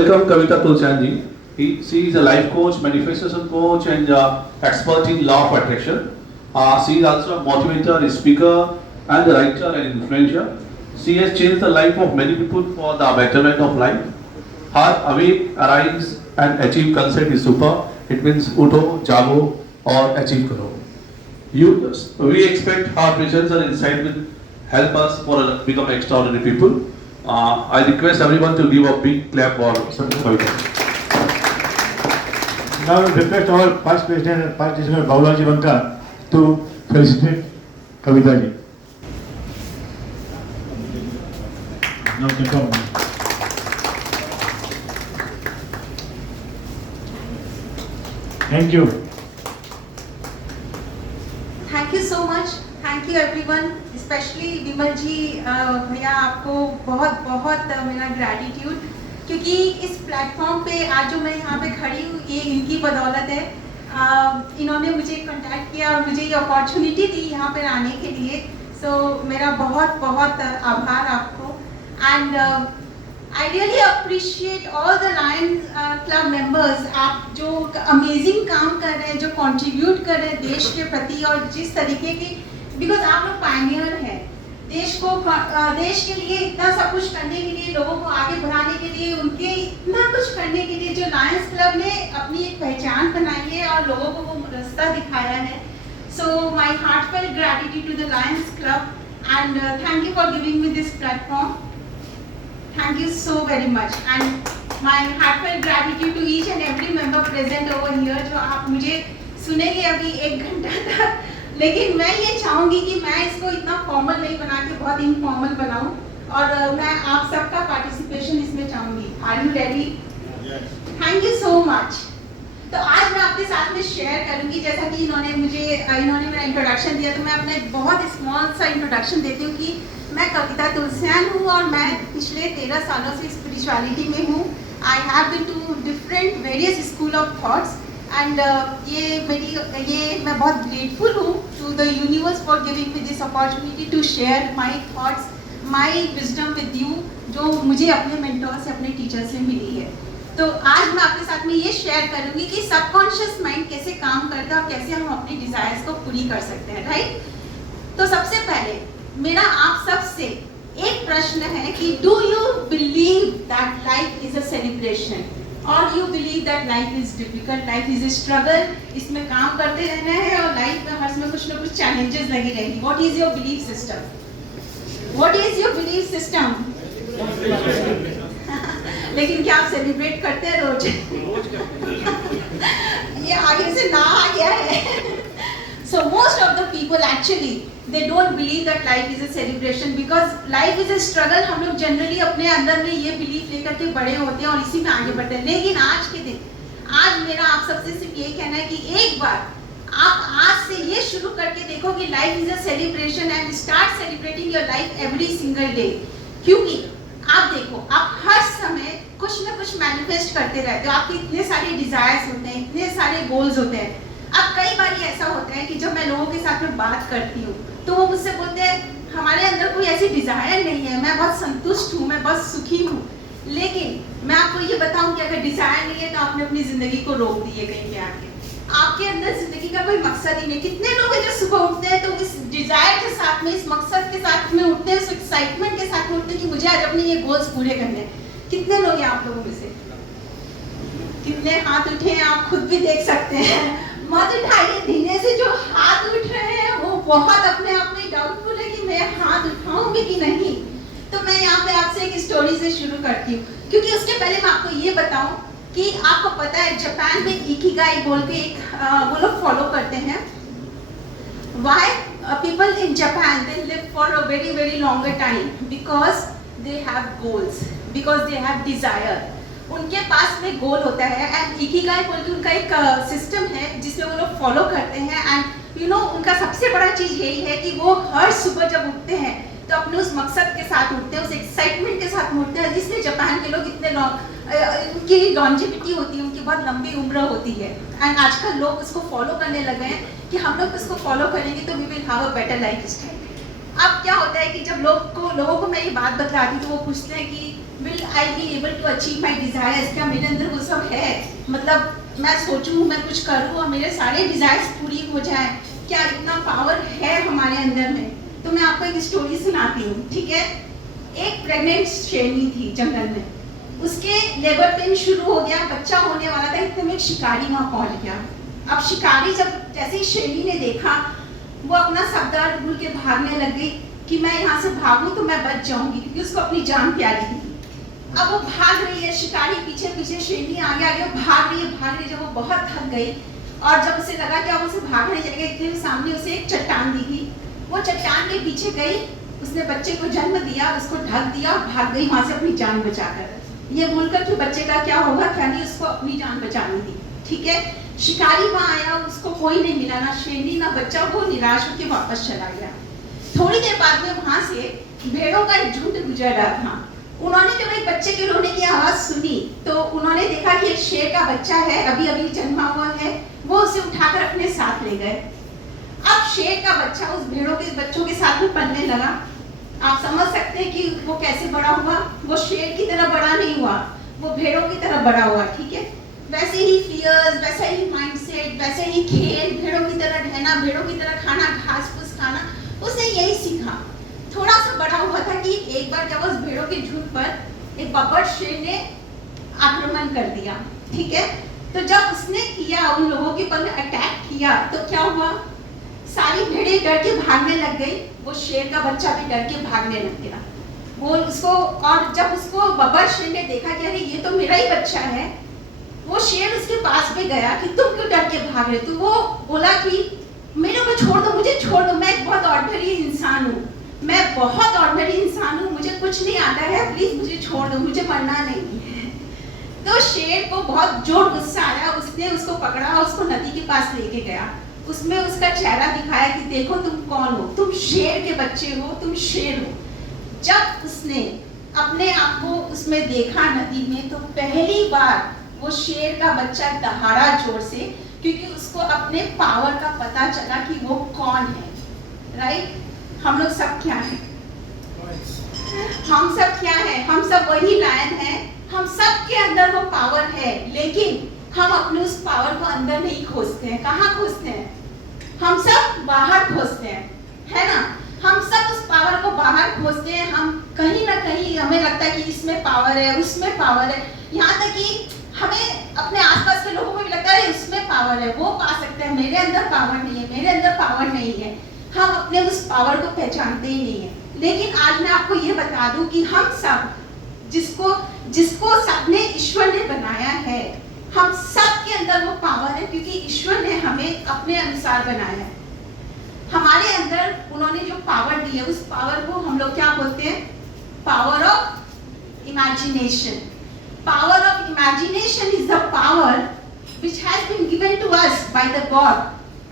Welcome Kavita Tulsian ji. She is a life coach, manifestation coach, and expert in law of attraction. She is also a motivator, a speaker, and a writer and influencer. She has changed the life of many people for the betterment of life. Her awake, arise, and achieve concept is super. It means uto, jago, or achieve karo. We expect her presence and insight will help us for become extraordinary people. I request everyone to give a big clap for Kavita. Now request our past president and past president Baulaji Banka to felicitate Kavita ji. Now can come. Thank you. Thank you so much, thank you everyone, specially Vimal ji भैया, आपको बहुत बहुत मेरा gratitude, क्योंकि इस platform पे आज जो मैं यहाँ पे खड़ी हूँ ये इनकी बदौलत है। इन्होंने मुझे कांटेक्ट किया और मुझे ये अपॉर्चुनिटी दी यहाँ पे आने के लिए। सो मेरा बहुत बहुत आभार आपको। And I really appreciate all the lion club members. आप जो अमेजिंग काम कर रहे हैं, जो कंट्रीब्यूट कर रहे हैं देश के प्रति, और जिस तरीके की, बिकॉज आप लोग पायनियर हैं देश के लिए इतना सब कुछ करने के लिए, लोगों को आगे बढ़ाने के लिए, उनके इतना कुछ करने के लिए जो लायंस क्लब ने अपनी एक पहचान बनाई है और लोगों को वो रास्ता दिखाया है। So my heartfelt gratitude to the Lions Club and thank you for giving me this platform. Thank you so very much, and my heartfelt gratitude to each and every member present over here जो आप मुझे सुनेंगे अभी 1 घंटा तक। लेकिन मैं ये चाहूँगी कि मैं इसको इतना फॉर्मल नहीं बना के बहुत इनफॉर्मल बनाऊँ, और मैं आप सबका पार्टिसिपेशन इसमें चाहूँगी। Are you ready? Thank you so much. तो आज मैं आपके साथ में शेयर करूँगी, जैसा कि इन्होंने मेरा इंट्रोडक्शन दिया, तो मैं अपना एक बहुत स्मॉल सा इंट्रोडक्शन देती हूँ कि मैं कविता तुलसियान हूँ और मैं पिछले 13 सालों से स्पिरिचुअलिटी में हूँ। I have been to different various school of thoughts, and मैं बहुत ग्रेटफुल हूँ to the universe for giving me this opportunity to share my thoughts, my wisdom with you, जो मुझे अपने मेंटोर से, अपने टीचर से मिली है। तो आज मैं आपके साथ में ये शेयर करूँगी कि सबकॉन्शियस माइंड कैसे काम करता है और कैसे हम अपनी डिजायर्स को पूरी कर सकते हैं, राइट? तो सबसे पहले मेरा आप सब से एक प्रश्न है कि do you believe that life is a celebration, और you believe that life is difficult, life is a struggle, इसमें काम करते रहना है और लाइफ में हर समय कुछ ना कुछ चैलेंजेस लगी रहेंगी। What is your belief system? What is your belief system? लेकिन क्या आप सेलिब्रेट करते हैं रोज? ये आगे से ना आ गया है। So most of the people actually they don't believe that life is a celebration because life is a struggle। हम लोग जनरली अपने अंदर में ये बिलीफ लेकर के बड़े होते हैं और इसी में आगे बढ़ते हैं। लेकिन आज के दिन, आज मेरा आप सबसे सिर्फ यही कहना है कि एक बार आप आज से ये शुरू करके देखो कि life is a celebration and start celebrating your life every single day. क्योंकि आप देखो, आप हर समय कुछ ना कुछ मैनिफेस्ट करते रहते हो, आपके इतने सारे डिजायर्स होते हैं, इतने सारे गोल्स होते हैं। अब कई बार ये ऐसा होता है कि जब मैं लोगों के साथ में बात करती हूँ तो वो मुझसे बोलते हैं हमारे अंदर कोई ऐसी डिजायर नहीं है, मैं बहुत संतुष्ट हूँ, मैं बहुत सुखी हूँ। लेकिन मैं आपको ये बताऊँ कि अगर डिजायर नहीं है तो आपने अपनी जिंदगी को रोक दी है कहीं पे आके। आपके अंदर जिंदगी का कोई मकसद ही नहीं। कितने लोग हैं जो सुबह उठते हैं तो इस डिजायर के साथ में, इस मकसद के साथ में उठते हैं, उस एक्साइटमेंट के साथ में उठते हैं कि मुझे आज अपने ये गोल्स पूरे करने हैं। कितने लोग हैं आप लोगों में से? कितने हाथ उठे हैं आप खुद भी देख सकते हैं। मत उठाइए, धीरे से जो हाथ उठ रहे हैं वो बहुत अपने आप में डाउटफुल है कि मैं हाथ उठाऊंगी कि नहीं। तो मैं यहाँ पे आपसे एक स्टोरी से शुरू करती हूँ, क्योंकि उसके पहले मैं आपको ये बताऊं कि आपको पता है जापान में इकिगाई बोल के एक वो लोग फॉलो करते हैं। Why people in Japan they live for a very very longer time? Because they have goals, because they have desire। उनके पास में गोल होता है एंड इकिगाई बोल के उनका एक सिस्टम है जिसमें वो लोग फॉलो करते हैं। एंड यू नो उनका सबसे बड़ा चीज़ यही है कि वो हर सुबह जब उठते हैं तो अपने उस मकसद के साथ उठते हैं, उस एक्साइटमेंट के साथ उठते हैं। इसलिए जापान के लोग इतने उनकी लॉन्जिविटी होती है, उनकी बहुत लंबी उम्र होती है। एंड आजकल लोग इसको फॉलो करने लगे हैं कि हम लोग इसको फॉलो करेंगे तो we will have a better life style. अब क्या होता है कि जब लोगों को मैं ये बात बतलाती हूँ तो वो पूछते हैं कि will I be able to achieve my desires, क्या मेरे अंदर वो सब है, मतलब मैं सोचूं मैं कुछ करूं और मेरे सारे डिजायर्स पूरी हो जाए, क्या इतना पावर है हमारे अंदर में। तो मैं आपको एक स्टोरी सुनाती हूँ, ठीक है। एक प्रेग्नेंट शेरनी थी जंगल में, उसके लेबर पेन शुरू हो गया, बच्चा होने वाला था, इतने में एक शिकारी वहां पहुंच गया। अब शिकारी जब जैसे ही शेरनी ने देखा, वो अपना सब दर्द भूल के भागने लग गई कि मैं यहाँ से भागूं तो मैं बच जाऊंगी, क्योंकि उसको अपनी जान प्यारी थी। अब वो भाग रही है, शिकारी पीछे पीछे, शेरनी आगे आगे भाग रही है। जब वो बहुत थक गई और जब उसे लगा कि अब उसे भागने चलेगा, इतने सामने उसे एक चट्टान दिखी। वो चट्टान के पीछे गई, उसने बच्चे को जन्म दिया, उसको ढक दिया, भाग गई वहां से अपनी जान बचाकर। ये बोलकर कि बच्चे का क्या होगा क्या नहीं, उसको अपनी जान बचानी थी, ठीक है। शिकारी वहां आया, उसको कोई नहीं मिला, ना शेरनी ना बच्चा। वो निराश होकर वापस चला गया। थोड़ी देर बाद में वहां से भेड़ों का एक झुंड गुजर रहा था। उन्होंने जब एक बच्चे के रोने की आवाज सुनी तो उन्होंने देखा कि एक शेर का बच्चा है, अभी अभी जन्मा हुआ है। वो उसे उठाकर अपने साथ ले गए। अब शेर का बच्चा उस भेड़ों के बच्चों के साथ में पलने लगा। आप समझ सकते हैं कि वो कैसे बड़ा हुआ। वो शेर की तरह बड़ा नहीं हुआ, वो भेड़ों की तरह बड़ा हुआ, ठीक है। वैसे ही फियर्स, वैसा ही माइंडसेट, वैसे ही खेल, भेड़ों की तरह रहना, भेड़ों की तरह खाना, घास फूस खाना, उसने यही सीखा। थोड़ा सा बड़ा हुआ था कि एक बार जब उस भेड़ों के झुंड पर एक बब्बर शेर ने आक्रमण कर दिया, ठीक है। तो जब उसने किया, उन लोगों के ऊपर अटैक किया, तो क्या हुआ, सारी भेड़ें डर के भागने लग गई। वो शेर का बच्चा भी डर के भागने लग गया। वो उसको, और जब उसको बब्बर शेर ने देखा कि अरे ये तो मेरा ही बच्चा है, वो शेर उसके पास में गया कि तुम क्यों डर के भाग रहे। तो वो बोला कि मेरे को छोड़ दो, मुझे छोड़ दो, मैं एक बहुत ऑर्डिनरी इंसान हूँ, मैं बहुत ऑर्डिनरी इंसान हूँ, मुझे कुछ नहीं आता है, प्लीज मुझे छोड़ दो, मुझे मरना नहीं है। तो शेर को बहुत जोर गुस्सा आया, उसने उसको पकड़ा और उसको नदी के पास लेके गया। उसमें उसका चेहरा दिखाया कि देखो तुम कौन हो, तुम शेर के बच्चे हो, तुम शेर हो। जब उसने अपने आप को उसमें देखा नदी में, तो पहली बार वो शेर का बच्चा दहाड़ा जोर से, क्योंकि उसको अपने पावर का पता चला कि वो कौन है। राइट, हम लोग सब क्या हैं? हम सब क्या हैं? हम सब वही लायन हैं। हम सब के अंदर वो पावर है, लेकिन हम अपने उस पावर को अंदर नहीं खोजते हैं। कहाँ खोजते हैं? हम सब बाहर खोजते हैं, है ना। हम सब उस पावर को बाहर खोजते हैं। हम कहीं ना कहीं हमें लगता है कि इसमें पावर है, उसमें पावर है। यहाँ तक कि हमें अपने आसपास के लोगों को भी लगता है उसमें पावर है, वो पा सकते हैं, मेरे अंदर पावर नहीं है, मेरे अंदर पावर नहीं है। हम अपने उस पावर को पहचानते ही नहीं है। लेकिन आज मैं आपको ये बता दूं कि हम सब, जिसको सबने ईश्वर ने बनाया है, हम सब के अंदर वो पावर है, क्योंकि ईश्वर ने हमें अपने अनुसार बनाया है। हमारे अंदर उन्होंने जो पावर दी है, उस पावर को हम लोग क्या बोलते हैं? Power of imagination. Power of imagination is the power which has been given to us by the God,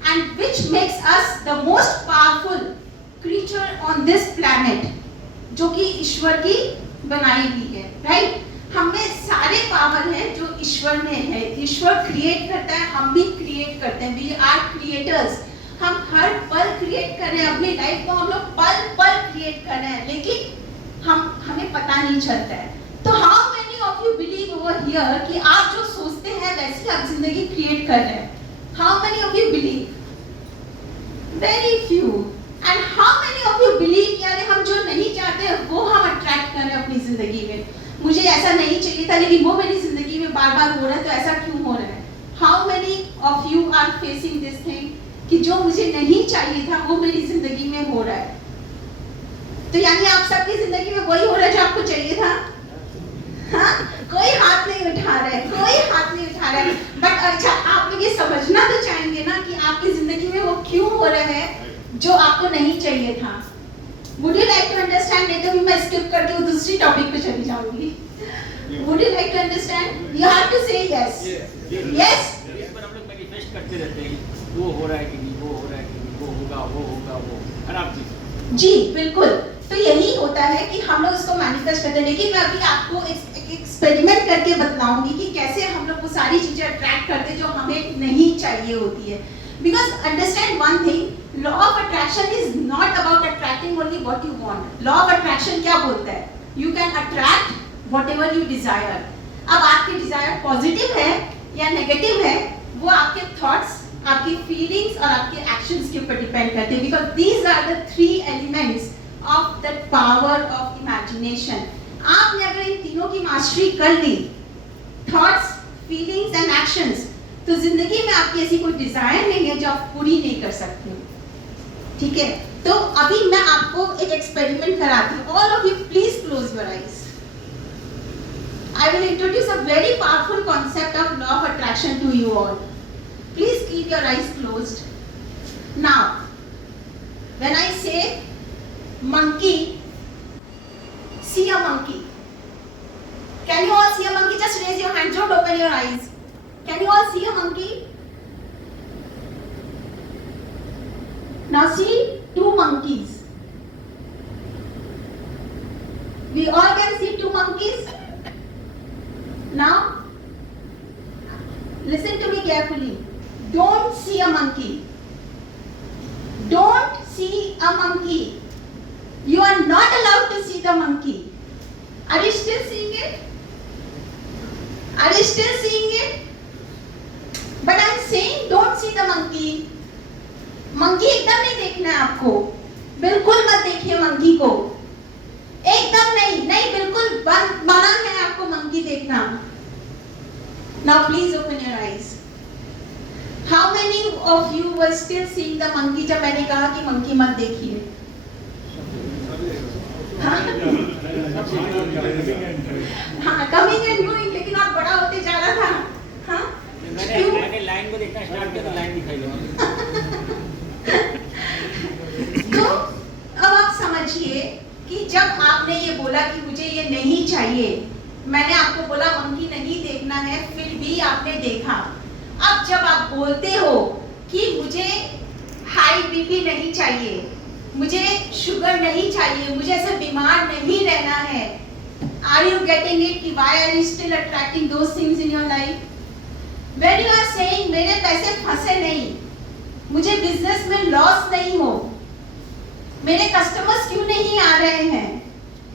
and which makes us the most powerful creature on this planet, जो कि ईश्वर की बनाई हुई है। राइट, हमें सारे पावर है जो ईश्वर में है। ईश्वर क्रिएट करता है, हम भी क्रिएट करते हैं। We are creators. हम हर पल क्रिएट कर रहे हैं, अपनी लाइफ को हम लोग पल पल क्रिएट कर रहे हैं, लेकिन हमें पता नहीं चलता है। तो how many of you believe over here कि आप जो सोचते हैं वैसी आप जिंदगी क्रिएट कर रहे हैं? How many of you believe? Very few. And how many of you believe कि अरे हम जो नहीं चाहते वो हम अट्रैक्ट कर रहे हैं अपनी जिंदगी में? मुझे ऐसा नहीं चाहिए था, लेकिन वो मेरी जिंदगी में बार बार हो रहा है, तो ऐसा क्यों हो रहा है? How many of you are facing this thing कि जो मुझे नहीं चाहिए था वो मेरी जिंदगी में हो रहा है? तो यानी आप सबकी जिंदगी में वही हो रहा है जो आपको चाहिए था। हाँ, कोई हाथ नहीं उठा रहा है, कोई हाथ नहीं उठा रहा है। बट अच्छा, आप लोग ये समझना तो चाहेंगे ना कि आपकी जिंदगी में वो क्यों हो रहा है जो आपको नहीं चाहिए था। Would you like to understand? नहीं तो भी मैं स्किप करके वो दूसरी टॉपिक पे चली जाऊंगी। Would you like to understand? You have to say yes. Yes. इस पर हम लोग मैनिफेस्ट करते रहते हैं, वो हो रहा है कि नहीं, वो हो रहा है कि नहीं, वो होगा, वो होगा, वो खराब चीज। जी बिल्कुल। तो यही होता है कि हम लोग उसको मैनिफेस्ट करते हैं। लेकिन मैं अभी आपको एक्सपेरिमेंट करके बताऊंगी कि कैसे हम लोग वो सारी चीजें अट्रैक्ट करते हैं जो हमें नहीं चाहिए होती है। Because understand one thing, law of attraction is not about attracting only what you want. Law of attraction क्या बोलता है? You can attract whatever you desire. अब आपके डिजायर पॉजिटिव है या नेगेटिव है, वो आपके थॉट्स, आपकी फीलिंग्स और आपके एक्शंस के ऊपर डिपेंड करते हैं, because these are the 3 elements of the power of imagination. आपने अगर इन तीनों की मास्टरी कर ली, थॉट्स, फीलिंग्स एंड एक्शंस, तो जिंदगी में आपकी ऐसी कोई डिजायर नहीं है जो आप पूरी नहीं कर सकते हो. ठीक है, तो अभी मैं आपको एक एक्सपेरिमेंट कराती हूँ. All of you please close your eyes. I will introduce a very powerful concept of law of attraction to you all. Please keep your eyes closed. Now, when I say monkey, see a monkey. Can you all see a monkey? Just raise your hands, don't open your eyes. Can you all see a monkey? Now see 2 monkeys. We all can see 2 monkeys. Now, listen to me carefully. Don't see a monkey. Don't see a monkey. You are not allowed to see the monkey. Are you still seeing it? Are you still seeing it? But I'm saying don't see the monkey. Monkey एकदम नहीं देखना है आपको. बिल्कुल मत देखिए monkey को. एकदम नहीं बिल्कुल मना है आपको मंकी देखना. Now please open your eyes. How many of you were still seeing the monkey जब मैंने कहा कि मंकी मत देखिए? हाँ, coming and going, लेकिन आप बड़ा होते जा रहा था. हाँ, मैंने लाइन को देखना स्टार्ट किया तो लाइन दिखाई लगी. तो अब आप समझिए कि जब आपने ये बोला कि मुझे ये नहीं चाहिए, मैंने आपको बोला मंकी नहीं देखना है, फिर भी आपने देखा. अब जब आप बोलते हो कि मुझे हाई बीपी नहीं चाहिए, मुझे शुगर नहीं चाहिए, मुझे ऐसे बीमार नहीं रहना है, आर यू गेटिंग इट? कि why are you still attracting those things in your life? When you are saying मेरे पैसे फंसे नहीं, मुझे बिजनेस में लॉस नहीं हो, मेरे कस्टमर्स क्यों नहीं आ रहे हैं?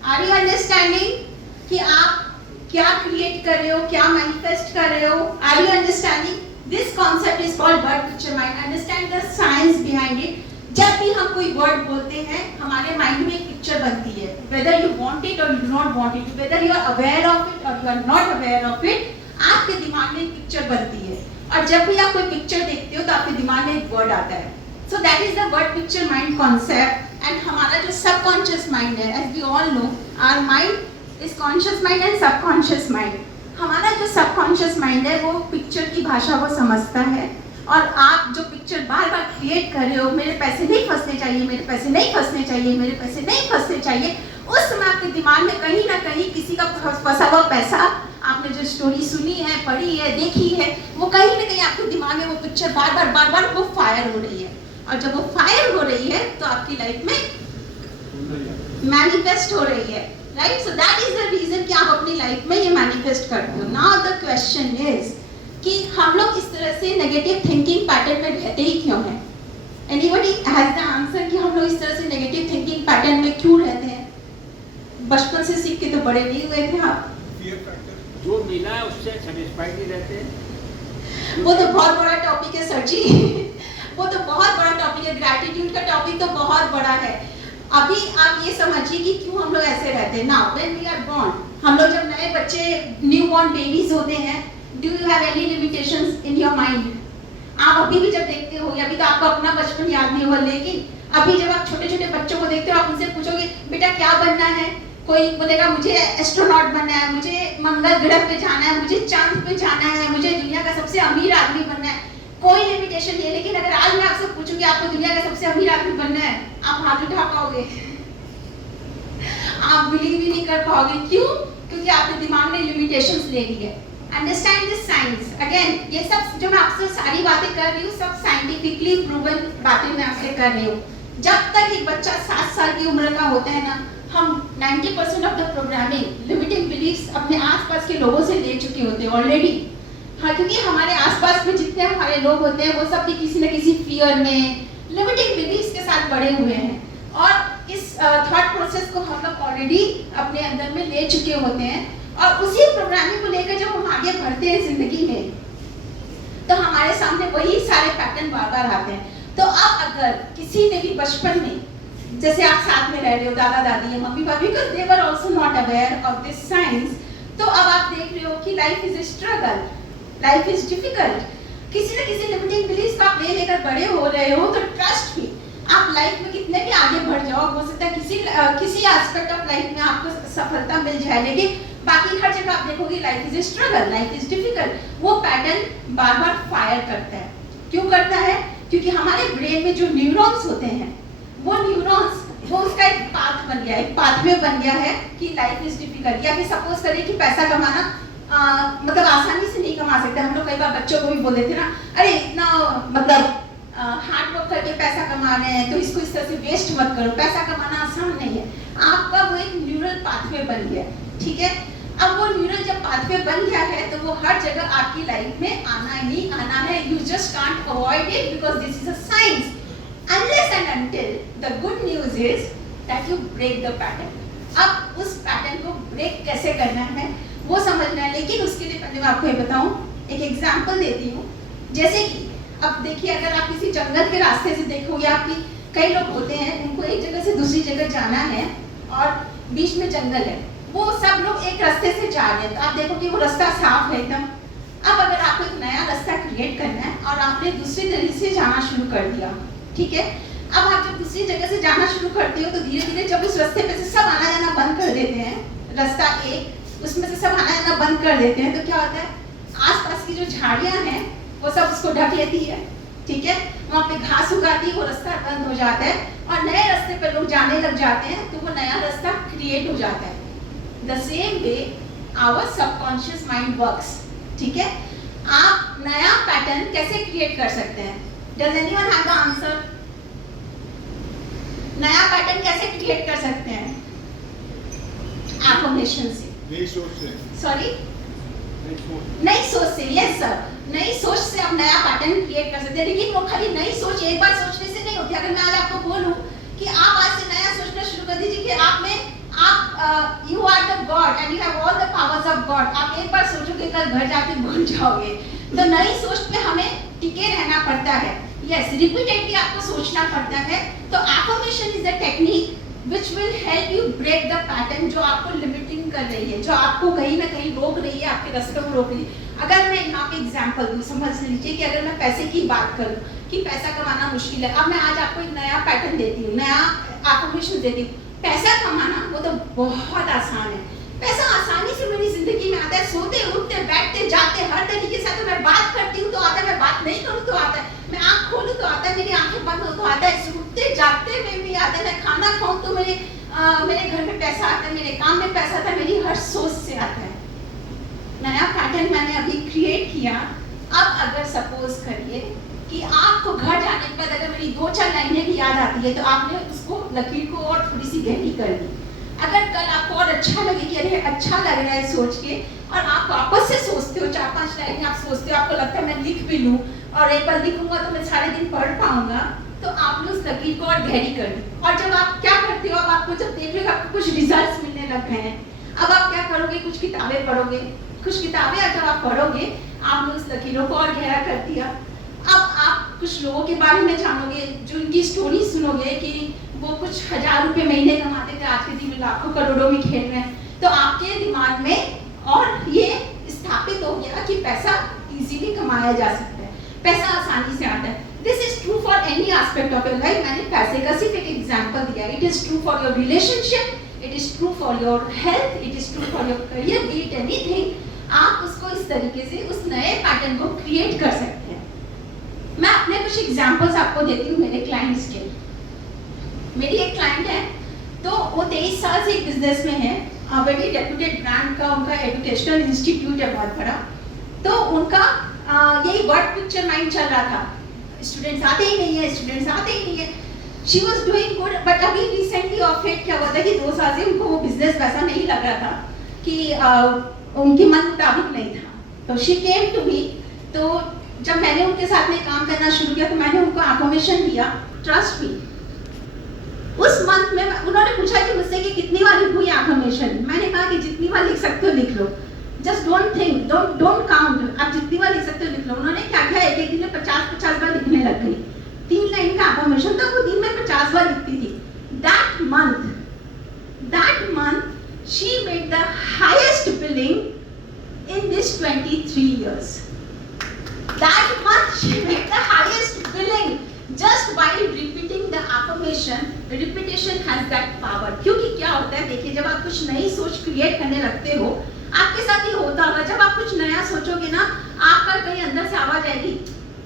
आर यू अंडरस्टैंडिंग कि आप क्या क्रिएट कर रहे हो, क्या मैनिफेस्ट कर रहे हो? Are you understanding? This concept is called word picture mind. Understand the science behind it. जब भी हम कोई वर्ड बोलते हैं, हमारे माइंड में एक पिक्चर बनती है, वेदर यू वांट इट और you do not want it, whether you are aware of it और you are not aware of it, आपके दिमाग में एक पिक्चर बनती है. और जब भी आप कोई पिक्चर देखते हो तो आपके दिमाग में एक वर्ड आता है. So that is the word picture mind concept. And हमारा जो सबकॉन्शियस माइंड है, as we all know, our mind is conscious mind and subconscious mind. हमारा जो सबकॉन्शियस माइंड है वो पिक्चर की भाषा को समझता है, और आप जो पिक्चर बार बार क्रिएट कर रहे हो, मेरे पैसे नहीं फंसने चाहिए, मेरे पैसे नहीं फंसने चाहिए, मेरे पैसे नहीं फंसने चाहिए, उस समय आपके दिमाग में कहीं ना कहीं किसी का फंसा हुआ पैसा, आपने जो स्टोरी सुनी है, पढ़ी है, देखी है, वो कहीं ना कहीं आपके दिमाग में वो पिक्चर बार बार वो फायर हो रही है. और जब वो फायर हो रही है तो आपकी लाइफ में मैनिफेस्ट हो रही है. Right? So that is the reason कि आप अपनी लाइफ में ये मैनिफेस्ट करते हो. नाउ द क्वेश्चन इज कि हम लोग इस तरह से नेगेटिव थिंकिंग पैटर्न में रहते ही क्यों हैं? एनीबॉडी हैज द आंसर कि हम लोग इस तरह से नेगेटिव थिंकिंग पैटर्न में क्यों रहते हैं? बचपन से सीख के तो बड़े नहीं हुए थे आप. जो मिला है उससे सेटिस्फाइड नहीं रहते. वो तो बहुत बड़ा टॉपिक है सर जी. वो तो बहुत बड़ा टॉपिक है. ग्रैटिट्यूड का टॉपिक तो बहुत बड़ा है. अभी आप ये समझिए कि क्यों हम लोग ऐसे रहते हैं. Now when we are born, हम लोग जब नए बच्चे, न्यू बॉर्न बेबीज होते हैं, do you have any limitations in your mind? आप अभी भी जब देखते हो, अभी तो आपको अपना बचपन याद नहीं हुआ, लेकिन अभी जब आप छोटे छोटे बच्चों को देखते हो, आप उनसे पूछोगे बेटा क्या बनना है, कोई बोलेगा मुझे एस्ट्रोनॉट बनना है, मुझे मंगल ग्रह पे जाना है, मुझे चांद पे जाना है, मुझे दुनिया का सबसे अमीर आदमी बनना है. कोई लिमिटेशन नहीं है. लेकिन अगर आज मैं आपसे पूछूंगी आपको दुनिया का सबसे अमीर आदमी बनना है, आप हाथ उठा पाओगे? आप बिलीव भी नहीं कर पाओगे. क्यों? क्योंकि आपके दिमाग में लिमिटेशंस ले ली है. Understand this science. अगेन ये सब जो मैं आपसे सारी बातें कर रही हूँ, सब साइंटिफिकली प्रूवन बातें मैं आपसे कर रही हूँ. जब तक एक बच्चा 7 साल की उम्र का होता है ना, हम 90% of the programming, limiting beliefs अपने आसपास के लोगों से ले चुके होते हैं ऑलरेडी. हाँ, क्योंकि हमारे आसपास में जितने हमारे लोग होते हैं वो सब भी किसी न किसी फियर में, लिमिटिंग बिलीफ्स के साथ बड़े हुए हैं. और इस थॉट प्रोसेस को हम लोग ऑलरेडी अपने अंदर में ले चुके होते हैं. और उसी प्रोग्रामिंग को लेकर जब हम आगे बढ़ते हैं जिंदगी में, तो हमारे सामने वही सारे पैटर्न बार बार आते हैं। तो अब अगर किसी ने भी बचपन में, जैसे आप साथ में रह रहे हो दादा दादी या mummy papa, because they were also not aware of this science, तो अब आप देख रहे हो कि life is a struggle, life is difficult, किसी न किसी लिमिटिंग बिलीफ आप ले लेकर बड़े हो रहे हो, तो ट्रस्ट मी, आप लाइफ में कितने भी आगे बढ़ जाओ, हो सकता है किसी एस्पेक्ट ऑफ लाइफ में आपको सफलता मिल जाए, लेकिन बाकी हर जगह आप देखोगे life is struggle, life is difficult. वो पैटर्न बार बार फायर करता है। क्यों करता है? क्योंकि हमारे ब्रेन में जो न्यूरॉन्स होते हैं, वो न्यूरॉन्स, वो उसका एक पाथ बन गया है, एक पाथवे बन गया है कि लाइफ इज डिफिकल्ट। या फिर सपोज करें कि पैसा कमाना मतलब आसानी से नहीं कमा सकते। हम लोग कई बार बच्चों को भी बोल देते ना, अरे इतना मतलब हार्ड वर्क करके पैसा कमा रहे हैं तो इसको इस तरह से वेस्ट मत करो, पैसा कमाना आसान नहीं है। आपका वो एक न्यूरल पाथवे बन गया, ठीक है। अब वो न्यूरल जब पाथवे बन गया है तो वो हर जगह आपकी लाइफ में आना ही आना है। You just can't avoid it because this is a science, unless and until the good news is that you break the pattern। अब उस पैटर्न को ब्रेक कैसे करना है वो समझना है, लेकिन उसके लिए पहले मैं आपको ये बताऊं, एक एग्जांपल देती हूँ। जैसे कि अब देखिए, अगर आप किसी जंगल के रास्ते से देखोगे, आपकी कई लोग होते हैं उनको एक जगह से दूसरी जगह जाना है और बीच में जंगल है, वो सब लोग एक रास्ते से जा रहे हैं, तो आप देखोगे वो रास्ता साफ है एकदम। अब अगर आपको एक नया रास्ता क्रिएट करना है और आपने दूसरी तरीके से जाना शुरू कर दिया, ठीक है। अब आप जब दूसरी जगह से जाना शुरू करते हो तो धीरे धीरे जब उस रास्ते पे से सब आना जाना बंद कर देते हैं, रास्ता एक उसमें से सब आना जाना बंद कर देते हैं, तो क्या होता है, आसपास की जो झाड़ियां हैं वो सब उसको ढक लेती है, ठीक है। वहाँ पे घास उगाती है, वो रास्ता बंद हो जाता है और नए रास्ते पर लोग जाने लग जाते हैं, तो वो नया रास्ता क्रिएट हो जाता है। The same way our subconscious mind works, ठीक है। आप नया पैटर्न कैसे क्रिएट कर सकते हैं? Does anyone have the answer? नया पैटर्न कैसे क्रिएट कर सकते हैं? एफर्मेशन से, नई सोच से, सॉरी नई सोच से, यस सर, नई सोच से आप नया पैटर्न क्रिएट कर सकते हैं। लेकिन वो खाली नई सोच एक बार सोचने से नहीं होती। अगर मैं आज आपको बोलूं कि आप आज से नया सोचना शुरू कर दीजिए कि आप में you are the god and you have all the powers of God, आप एक बार सोचोगे कल घर जाके भूल जाओगे। तो नई सोच पे हमें टिके रहना पड़ता है, यस, रिपीटेडली आपको सोचना पड़ता है। तो affirmation is a technique which will help you break the pattern जो आपको लिमिटिंग कर रही है, जो आपको कहीं ना कहीं रोक रही है, आपके रास्ते को रोक रही है। अगर मैं यहाँ पे एग्जांपल दूँ, समझ लीजिए कि अगर मैं पैसे की बात करूँ कि पैसा कमाना मुश्किल है, अब मैं आज आपको एक नया पैटर्न देती हूँ, नया एफर्मेशन देती हूँ। पैसा कमाना वो तो बहुत आसान है, पैसा आसानी से मेरी जिंदगी में आता है, सोते उठते बैठते जाते हर तरीके से। तो मैं बात करती हूँ तो आता है, मैं बात नहीं करूँ तो आता है, मैं आँख खोलूँ तो आता है, मेरी आंखें बंद हो तो आता है, उठते जागते में भी आता है, मैं खाना खाऊँ तो मेरे घर में पैसा आता है, मेरे काम में पैसा आता है, मेरी हर सोच से आता है। नया पैटर्न मैंने अभी क्रिएट किया। अब अगर सपोज करिए कि आपको घर जाने के बाद अगर मेरी 2-4 लाइनें भी याद आती है तो आपने उसको लकीर को और थोड़ी सी गहरी कर दी। अगर कल आपको और अच्छा लगे कि अरे अच्छा लग रहा है सोच के, और आप वापस से सोचते हो 4-5 लाइनें आप सोचते हो, आपको लगता है मैं लिख भी लूँ और एक बार लिखूंगा तो मैं सारे दिन पढ़ पाऊंगा, तो आपने उस लकीर को और गहरी कर दी। और जब आप क्या करते हो, अब आपको जब देख रहे हो आपको कुछ रिजल्ट्स मिलने लग गए हैं, अब आप क्या करोगे, कुछ किताबें पढ़ोगे, कुछ किताबें जब आप पढ़ोगे आपने उस लकीरों को और गहरा कर दिया। अब आप कुछ लोगों के बारे में जानोगे, जो उनकी स्टोरी सुनोगे कि वो कुछ 1000 रुपए महीने कमाते थे, आज के दिन में लाखों करोड़ों में खेल रहे हैं, तो आपके दिमाग में और ये स्थापित हो गया कि पैसा इजीली कमाया जा सकता है, पैसा आसानी से आता है। This is true for any aspect of your life. मैंने पैसे का सिर्फ एक एग्जांपल दिया। It is true for your relationship, it is true for your health, it is true for your career, B it anything. आप उसको इस तरीके से उस नए पैटर्न को क्रिएट कर सकते हैं। मैं अपने कुछ एग्जांपल्स आपको देती हूँ मेरे क्लाइंट्स के। मेरी एक क्लाइंट है, तो वो 23 साल से एक बिजनेस में है, वेरी रेप्यूटेड ब्रांड का उनका एजुकेशनल इंस्टीट्यूट है बहुत बड़ा। तो उनका यही वर्ड पिक्चर माइंड चल रहा था, स्टूडेंट्स आते ही नहीं है, स्टूडेंट्स आते ही नहीं है। She was doing good, but अभी रिसेंटली ऑफ लेट क्या हुआ था कि 2 साल से उनको वो बिजनेस वैसा नहीं लग रहा था कि उनके मन मुताबिक नहीं था। तो शी केम टू मी। तो जब मैंने उनके साथ में काम करना शुरू किया तो मैंने उनको एफर्मेशन दिया, ट्रस्ट मी, उस मंथ में उन्होंने पूछा कि मुझसे कि कितनी बार लिखूं ये अफर्मेशन। मैंने कहा कि जितनी बार लिख सकते हो लिख लो, just don't think, don't count, आप जितनी बार लिख सकते हो लिख लो। उन्होंने क्या किया, एक एक दिन में 50-50 बार लिखने लग गई। 3 लाइन का अफर्मेशन था, वो दिन में 50 बार लिखती थी। That month she made the highest billing in this 23 years. That month she made the highest billing just while repeating the affirmation. Repetition has that power. क्योंकि क्या होता है, देखिए जब आप कुछ नई सोच क्रिएट करने लगते हो, आपके साथ ये होता होगा, जब आप कुछ नया सोचोगे ना, आपका कहीं अंदर से आवाज आएगी,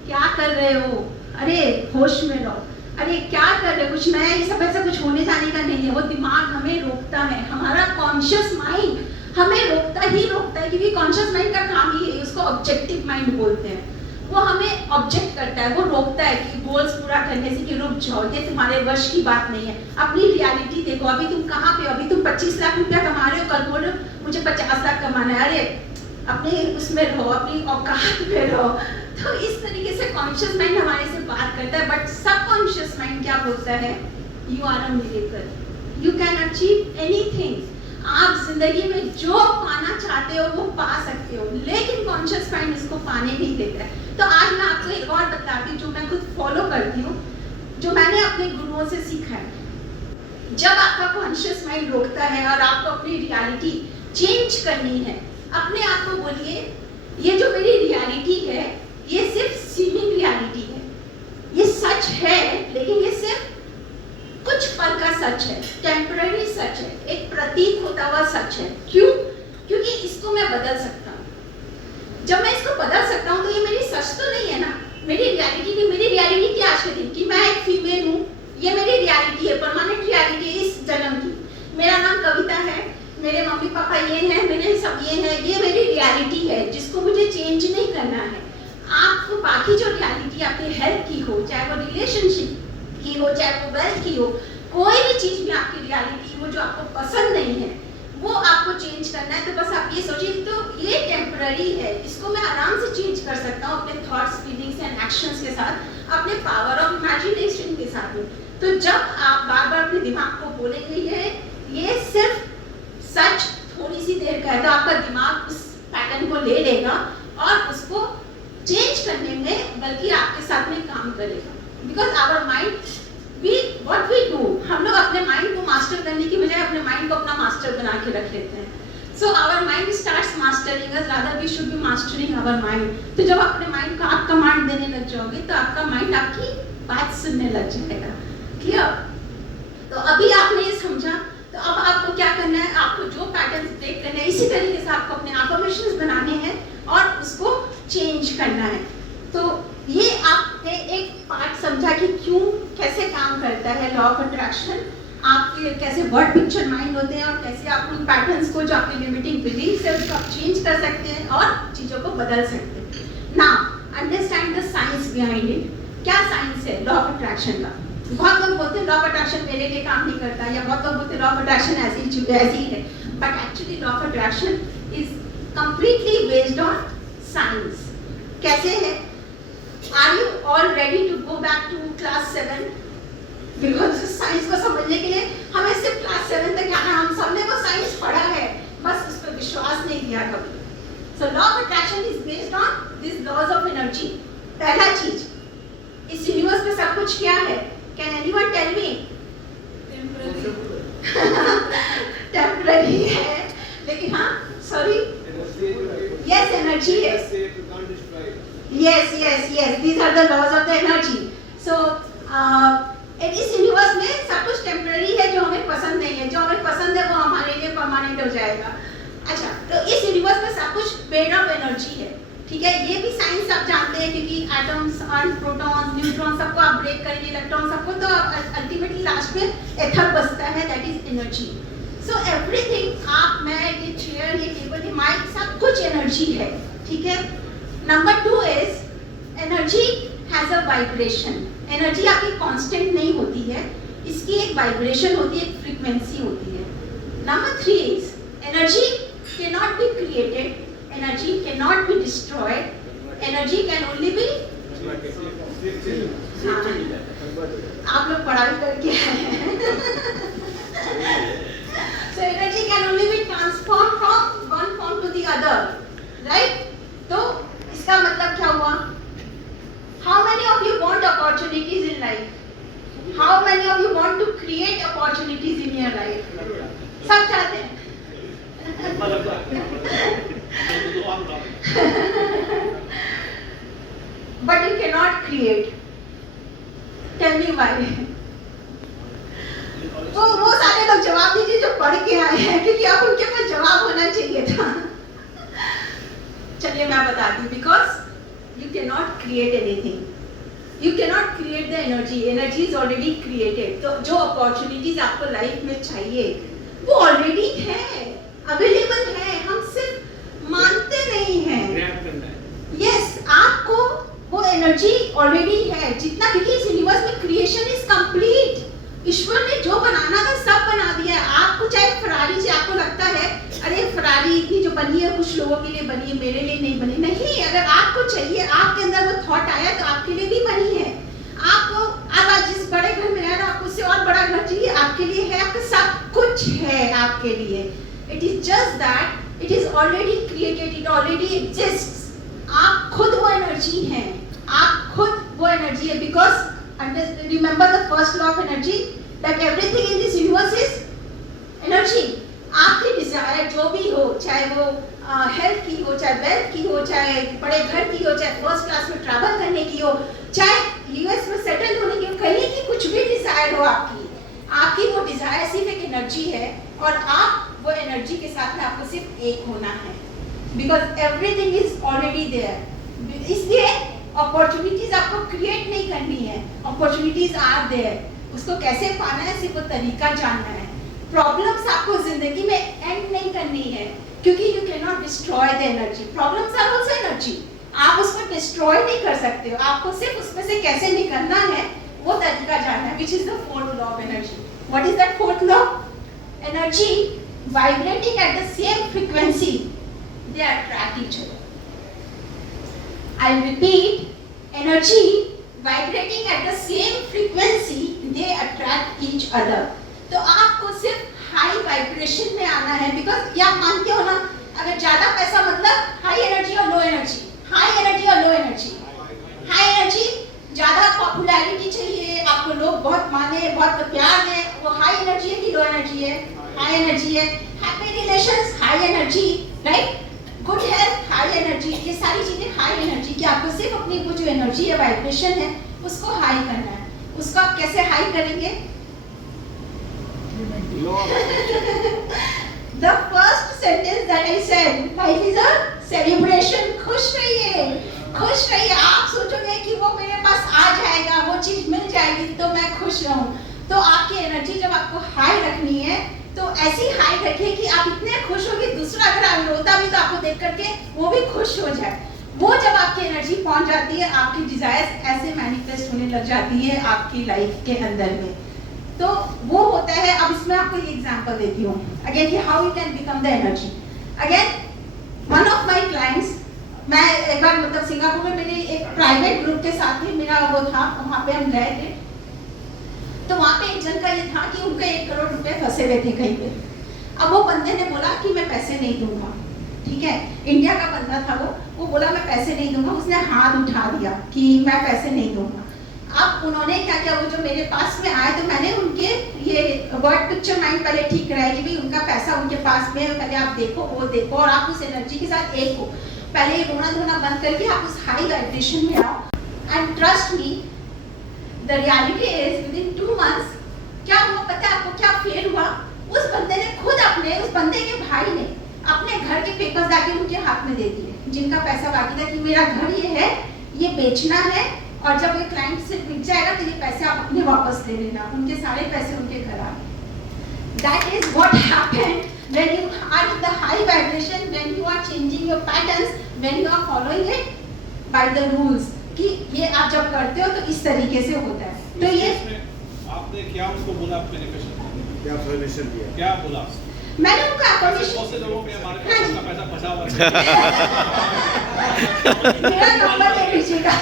क्या कर रहे हो, अरे होश में रहो, अरे क्या कर रहे हो, कुछ नया, ये सब ऐसा कुछ होने जाने का नहीं है। वो दिमाग हमें रोकता है, हमारा कॉन्शियस माइंड हमें रोकता है, क्योंकि कॉन्शियस माइंड का काम ही है, उसको ऑब्जेक्टिव माइंड बोलते हैं। वो हमें ऑब्जेक्ट करता है, वो रोकता है कि गोल्स पूरा करने से कि रुक जाओ, ये तुम्हारे वश की बात नहीं है। अपनी रियलिटी देखो, अभी तुम कहाँ पे हो, अभी तुम 25 लाख रुपया कमा रहे हो, कल बोल रहे हो मुझे 50 लाख कमाना है। अरे अपने उसमें रहो, अपनी औकात में रहो। तो इस तरीके से कॉन्शियस माइंड हमारे से बात करता है, बट सबकॉन्शियस माइंड क्या बोलता है, you are a miracle, you can achieve anything. आप जिंदगी में जो पाना चाहते हो वो पा सकते हो, लेकिन कॉन्शियस माइंड इसको पाने नहीं देता है। तो आज मैं आपको एक और बताती हूँ जो मैं खुद फॉलो करती हूँ, जो मैंने अपने गुरुओं से सीखा है। जब आपका कॉन्शियस माइंड रोकता है और आपको अपनी रियलिटी चेंज करनी है, अपने आप को बोलिए, ये जो मेरी रियलिटी है ये सिर्फ सीमिंग रियलिटी है, ये सच है, लेकिन ये सिर्फ कुछ पल का सच है, टेम्पररी सच है, एक प्रतीक होता हुआ सच है। क्यों? क्योंकि इसको मैं बदल सकता हूँ। जब मैं इसको बदल सकता हूँ तो ये मेरी सच तो नहीं है ना, मेरी रियलिटी नहीं। मेरी रियलिटी क्या आज के दिन की, मैं एक फीमेल हूँ, ये मेरी रियलिटी है, परमानेंट रियलिटी है इस जन्म की। मेरा नाम कविता है, मेरे मम्मी पापा ये हैं, मेरे सब ये हैं, ये मेरी रियलिटी है जिसको मुझे चेंज नहीं करना है। आपको बाकी जो रियलिटी आपकी हेल्थ की हो, चाहे वो रिलेशनशिप की हो, चाहे वो वेल्थ की हो, कोई भी चीज में आपकी रियलिटी वो जो आपको पसंद नहीं है वो आपको चेंज करना है। तो बस आप ये सोचिए, तो ये टेम्पररी है, इसको मैं आराम से चेंज कर सकता हूँ अपने थॉट्स, फीलिंग्स एंड एक्शंस के साथ, अपने पावर ऑफ इमेजिनेशन के साथ में। तो जब आप बार बार अपने दिमाग को बोलेंगे ये सिर्फ सच थोड़ी सी देर का है, तो आपका दिमाग उस पैटर्न को ले लेगा और उसको चेंज करने में बल्कि आपके साथ में काम करेगा। Because our mind, what we do, हम लोग अपने माइंड को मास्टर करने की बजाय अपने माइंड को अपना मास्टर बना के रख लेते हैं। So our mind starts mastering us, rather we should be mastering our mind. तो जब अपने माइंड को आप कमांड देने लग जाओगे तो आपका माइंड आपकी बात सुनने लग जाएगा। क्लियर? तो अभी आपने ये समझा, तो अब आपको क्या करना है, आपको जो पैटर्न ब्रेक करना है, इसी तरीके से आपको अपने अफर्मेशंस बनाने हैं और उसको चेंज करना है। तो ये आपने एक पार्ट समझा कि क्यों, कैसे काम करता है लॉ ऑफ अट्रैक्शन, आपके कैसे वर्ड पिक्चर माइंड होते हैं और कैसे आप उन पैटर्न्स को जो आपके लिमिटिंग बिलीफ्स है उसको आप चेंज कर सकते हैं और चीज़ों को बदल सकते हैं। Now understand the science behind it. क्या साइंस है लॉ ऑफ अट्रैक्शन का? बहुत लोग बोलते हैं लॉ ऑफ अट्रैक्शन मेरे लिए काम नहीं करता, या बहुत लोग बोलते हैं लॉ ऑफ अट्रैक्शन ऐसी ही है, but actually law of attraction is completely based on science. कैसे है? Are you all ready to go back to class 7? Because science को समझने के लिए हमें सिर्फ क्लास 7 तक आना, हम सबने वो साइंस पढ़ा है, बस उस पर विश्वास नहीं किया कभी। So law of attraction is based on these laws of energy. पहला चीज, इस यूनिवर्स में सब कुछ क्या है? Can anyone tell me? Temporary है, लेकिन हाँ, सॉरी, yes, एनर्जी है। Yes, these are the laws of the energy. So इस यूनिवर्स में सब कुछ टेम्पररी है, जो हमें पसंद नहीं है, जो हमें पसंद है वो हमारे लिए परमानेंट हो जाएगा। अच्छा, तो इस यूनिवर्स में सब कुछ मेड ऑफ एनर्जी है, ठीक है? ये भी साइंस आप जानते हैं, क्योंकि एटम्स और प्रोटॉन्स, न्यूट्रॉन सबको आप ब्रेक करेंगे, इलेक्ट्रॉन सबको, तो अल्टीमेटली लास्ट में एथर बचता है, that is energy. So everything, आप, मैं, ये चेयर, ये टेबल, ये माइक, सब कुछ एनर्जी है, ठीक है? Number 2 is energy has a vibration. Energy आपकी कांस्टेंट नहीं होती है, इसकी एक वाइब्रेशन होती है, एक फ्रीक्वेंसी होती है। Number 3 is energy can not be created, energy can not be destroyed, energy can only be आप लोग पढ़ाई करके आए हैं। So energy can only be transformed from one form to the other, right? तो इसका मतलब क्या हुआ? How many of you want opportunities in life? How many of you want to create opportunities in your life? सब चाहते हैं। But you cannot create. Tell me why. वो सारे लोग जवाब दीजिए जो पढ़ के आए हैं, क्योंकि अब उनके पास जवाब होना चाहिए था। चलिए मैं बताती हूँ, because you cannot create anything. You cannot create the energy. Energy is already created. तो जो opportunities आपको लाइफ में चाहिए वो ऑलरेडी है, अवेलेबल है, हम सिर्फ मानते नहीं हैं। Yes, आपको वो एनर्जी ऑलरेडी है जितना, क्योंकि इस यूनिवर्स में क्रिएशन इज कंप्लीट। ईश्वर ने जो बनाना था सब बना दिया है। आपको चाहे फरारी से आपको लगता है अरे फरारी इतनी जो बनी है कुछ लोगों के लिए बनी है, मेरे लिए नहीं बनी, नहीं। अगर आपको चाहिए, आपके अंदर वो थॉट आया तो आपके लिए भी बनी है। आपको अब आज जिस बड़े घर में रह रहे हो आपको उससे और बड़ा घर चाहिए, आपके लिए है, आपका सब कुछ है आपके लिए। It is just that it is already created, it already exists. आप खुद वो एनर्जी हैं, आप खुद वो एनर्जी है। Because remember the first law of energy, that everything in this universe is energy. आपकी डिजायर जो भी हो, चाहे वो हेल्थ की हो, चाहे वेल्थ की हो, चाहे बड़े घर की हो, चाहे फर्स्ट क्लास में ट्रैवल करने की हो, चाहे यूएस में सेटल होने की हो, कहीं की कुछ भी डिजायर हो आपकी वो डिजायर सिर्फ एक एनर्जी है। और आप वो एनर्जी के साथ में आपको सिर्फ एक होना है, because everything is already there. इसलिए अपॉर्चुनिटीज आपको क्रिएट नहीं करनी है, अपॉर्चुनिटीज आर देयर। उसको कैसे पाना है, सिर्फ वो तरीका जानना है। प्रॉब्लम्स आपको जिंदगी में एंड नहीं करनी है, क्योंकि you can not destroy the energy. Problems are also energy, आप उसको डिस्ट्रॉय नहीं कर सकते हो। आपको सिर्फ उसमें से कैसे निकलना है वो तरीका जानना है, which is the fourth law of energy. What is that fourth law? Energy vibrating at the same frequency, they attract each other. I'll repeat, energy vibrating at the same frequency, they attract each other. तो आपको सिर्फ high vibration में आना है, because ये आप मानते हो ना, अगर ज्यादा पैसा मतलब हाई एनर्जी और लो एनर्जी, हाई एनर्जी और लो एनर्जी। हाई एनर्जी ज्यादा पॉपुलैरिटी चाहिए, आपको लोग बहुत माने, बहुत प्यार दें, वो हाई एनर्जी है कि लो एनर्जी है? हाई एनर्जी है। Happy relations high energy, right? Good health high energy, ये सारी चीजें हाई एनर्जी की। आपको सिर्फ अपनी वो जो एनर्जी है, वाइब्रेशन है, उसको हाई करना है। उसको आप कैसे हाई करेंगे? The first sentence that I said, life is a celebration. खुश रहिए, खुश रहिए। आप सोचोगे कि वो मेरे पास आ जाएगा, वो चीज मिल जाएगी तो मैं खुश रहूं। तो आपकी एनर्जी जब आपको हाई रखनी है तो ऐसी हाई रखिए कि आप इतने खुश हो कि दूसरा अगर आप रोता भी तो आपको देख करके वो भी खुश हो जाए। वो जब आपकी एनर्जी पहुंच जाती है, आपकी डिजायर्स ऐसे मैनिफेस्ट होने लग जाती है आपकी लाइफ के अंदर में। तो वो होता है। अब इसमें आपको ये एग्जांपल देती हूँ अगेन कि how you can become the energy. Again one of my clients, मैं एक बार मतलब सिंगापुर में मेरे एक प्राइवेट ग्रुप के साथ ही मेरा वो था, वहाँ पे हम गए थे। तो वहाँ पे एक जन का ये था कि उनके 1 करोड़ रुपए फंसे हुए थे कहीं पे। अब वो बंदे ने बोला कि मैं पैसे नहीं दूंगा, ठीक है, इंडिया का बंदा था वो बोला मैं पैसे नहीं दूंगा। उसने हाथ उठा दिया कि मैं पैसे नहीं दूंगा। अब उन्होंने क्या किया, वो जो मेरे पास में आए तो मैंने उनके ये वर्ड पिक्चर माइंड पहले ठीक कराई कि भाई उनका पैसा उनके पास में है, पहले आप देखो वो देखो और आप उस एनर्जी के साथ एक हो। पहले ये रोना धोना बंद करके आप उस हाई वाइब्रेशन में आओ। And trust me, the reality is within 2 months क्या हुआ पता है आपको? क्या फेल हुआ? उस बंदे ने खुद उस बंदे के भाई ने अपने घर के पेपर्स जाके उनके हाथ में दे दिए, जिनका पैसा बाकी था, कि मेरा घर ये है, ये बेचना है और जब ये क्लाइंट से बिक जाएगा तो ये पैसे आप अपने वापस ले लेना। उनके सारे पैसे उनके घर आ गए। That is what happened when you are in the high vibration, when you are changing your patterns, when you are following it by the rules. कि ये आप जब करते हो तो इस तरीके से होता है। तो ये आपने क्या उनको बोला, मैनिफेस्टेशन क्या सॉल्यूशन दिया, क्या बोला? मैंने उनको अफर्मेशन, बहुत से लोगों पे हमारे पास का पैसा फंसा हुआ है। मेरा नंबर ले लीजिएगा।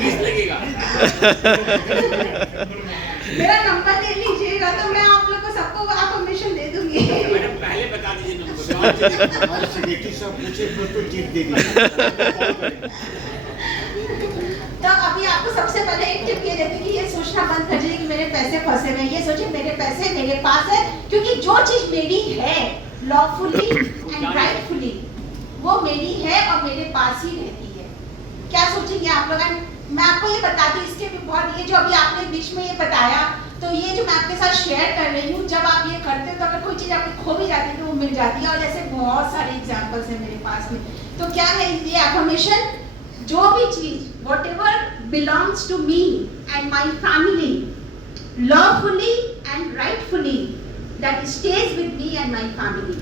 फीस लगेगा। मेरा नंबर ले लीजिएगा तो मैं आप लोग को सबको अफर्मेशन दे दूंगी। मैडम पहले बता दीजिए नंबर। हमारे सेक्रेटरी साहब पूछे तो टिप दे दीजिए। तो अभी आपको सबसे पहले एक टिप ये देती कि ये सोचना बंद कर दीजिए कि मेरे पैसे फंसे हुए हैं। ये सोचिए मेरे पैसे मेरे पास है, क्योंकि जो चीज मेरी है लॉफुली एंड राइटफुली वो मेरी है और मेरे पास ही रहती है। क्या सोचेंगे आप लोग? मैं आपको ये बताती हूँ, इसके भी बहुत, ये जो अभी आपने बीच में ये बताया, तो ये जो मैं आपके साथ शेयर कर रही हूँ, जब आप ये करते हो तो अगर कोई चीज़ आपको खो भी जाती है तो वो मिल जाती है। और जैसे बहुत सारे एग्जाम्पल्स हैं मेरे पास में। तो क्या है ये अफर्मेशन? जो भी चीज whatever belongs to me and my family lawfully and rightfully that stays with me and my family।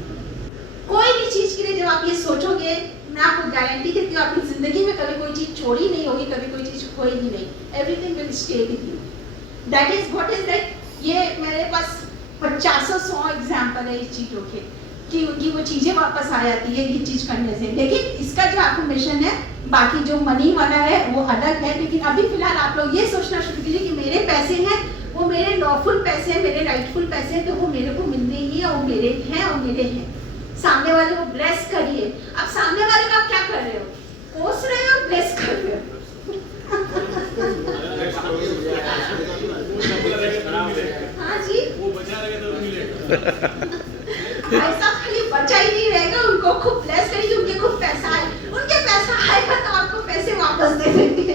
कोई भी चीज के लिए जब आप ये सोचोगे, मैं आपको गारंटी देती हूँ आपकी जिंदगी में कभी कोई चीज चोरी नहीं होगी, कभी कोई चीज खोएगी नहीं। Everything will stay with you. That is what is that. ये मेरे पास 50-100 एग्जाम्पल है इस चीजों के कि उनकी वो चीजें वापस आ जाती है ये चीज करने से। लेकिन इसका जो अफर्मेशन है, बाकी जो मनी वाला है वो अलग है। लेकिन अभी फिलहाल आप लोग ये सोचना शुरू कीजिए कि मेरे पैसे हैं, वो मेरे लॉफुल पैसे हैं, मेरे राइटफुल पैसे हैं, तो वो मेरे को मिलने ही है, वो मेरे हैं और मेरे हैं। सामने वाले को ब्लेस करिए। अब सामने वाले को आप क्या कर रहे हो? कोस रहे हो, ब्लेस कर रहे हो। हाँ जी, वो बचा रहेगा तो मिलेगा। ऐसा खाली बचा ही नहीं रहेगा, उनको खूब ब्लेस करिए, उनके खूब पैसा आए, उनके पैसा आएगा तो आपको पैसे वापस दे देंगे।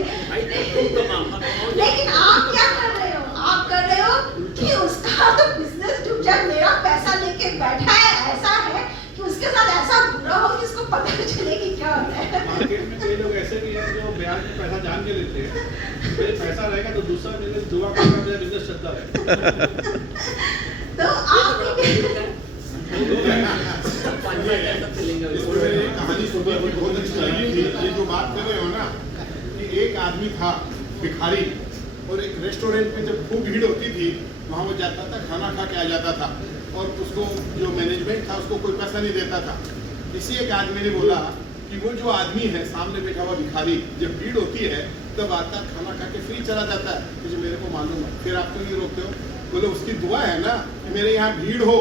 लेकिन आप क्या कर रहे हो? आप कर रहे हो कि उसका तो बिजनेस डूब जाए, मेरा पैसा लेके बैठा है, ऐसा है कि उसके साथ ऐसा बुरा हो कि उसको पता चले कि क्या होता है। मार्केट में कई लोग ऐसे भी हैं जो ब्याज में पैसा जान के लेते हैं। मेरे पैसा रहेगा तो दूसरा बिजनेस दुआ करेगा, मेरा बिजनेस चलता है। तो आप इसमें एक कहानी सुनी थी, बहुत अच्छी लगी थी। ये जो बात कर रहे हो ना कि एक आदमी था भिखारी, और एक रेस्टोरेंट में जब खूब भीड़ होती थी वहाँ वो जाता था, खाना खा के आ जाता था, और उसको जो मैनेजमेंट था उसको कोई पैसा नहीं देता था। इसी एक आदमी ने बोला कि वो जो आदमी है सामने बैठा हुआ भिखारी, जब भीड़ होती है तब आता, खाना खा के फ्री चला जाता है। मुझे मेरे को मालूम है, फिर आप क्यों नहीं रोकते हो? बोले उसकी दुआ है ना कि मेरे यहाँ भीड़ हो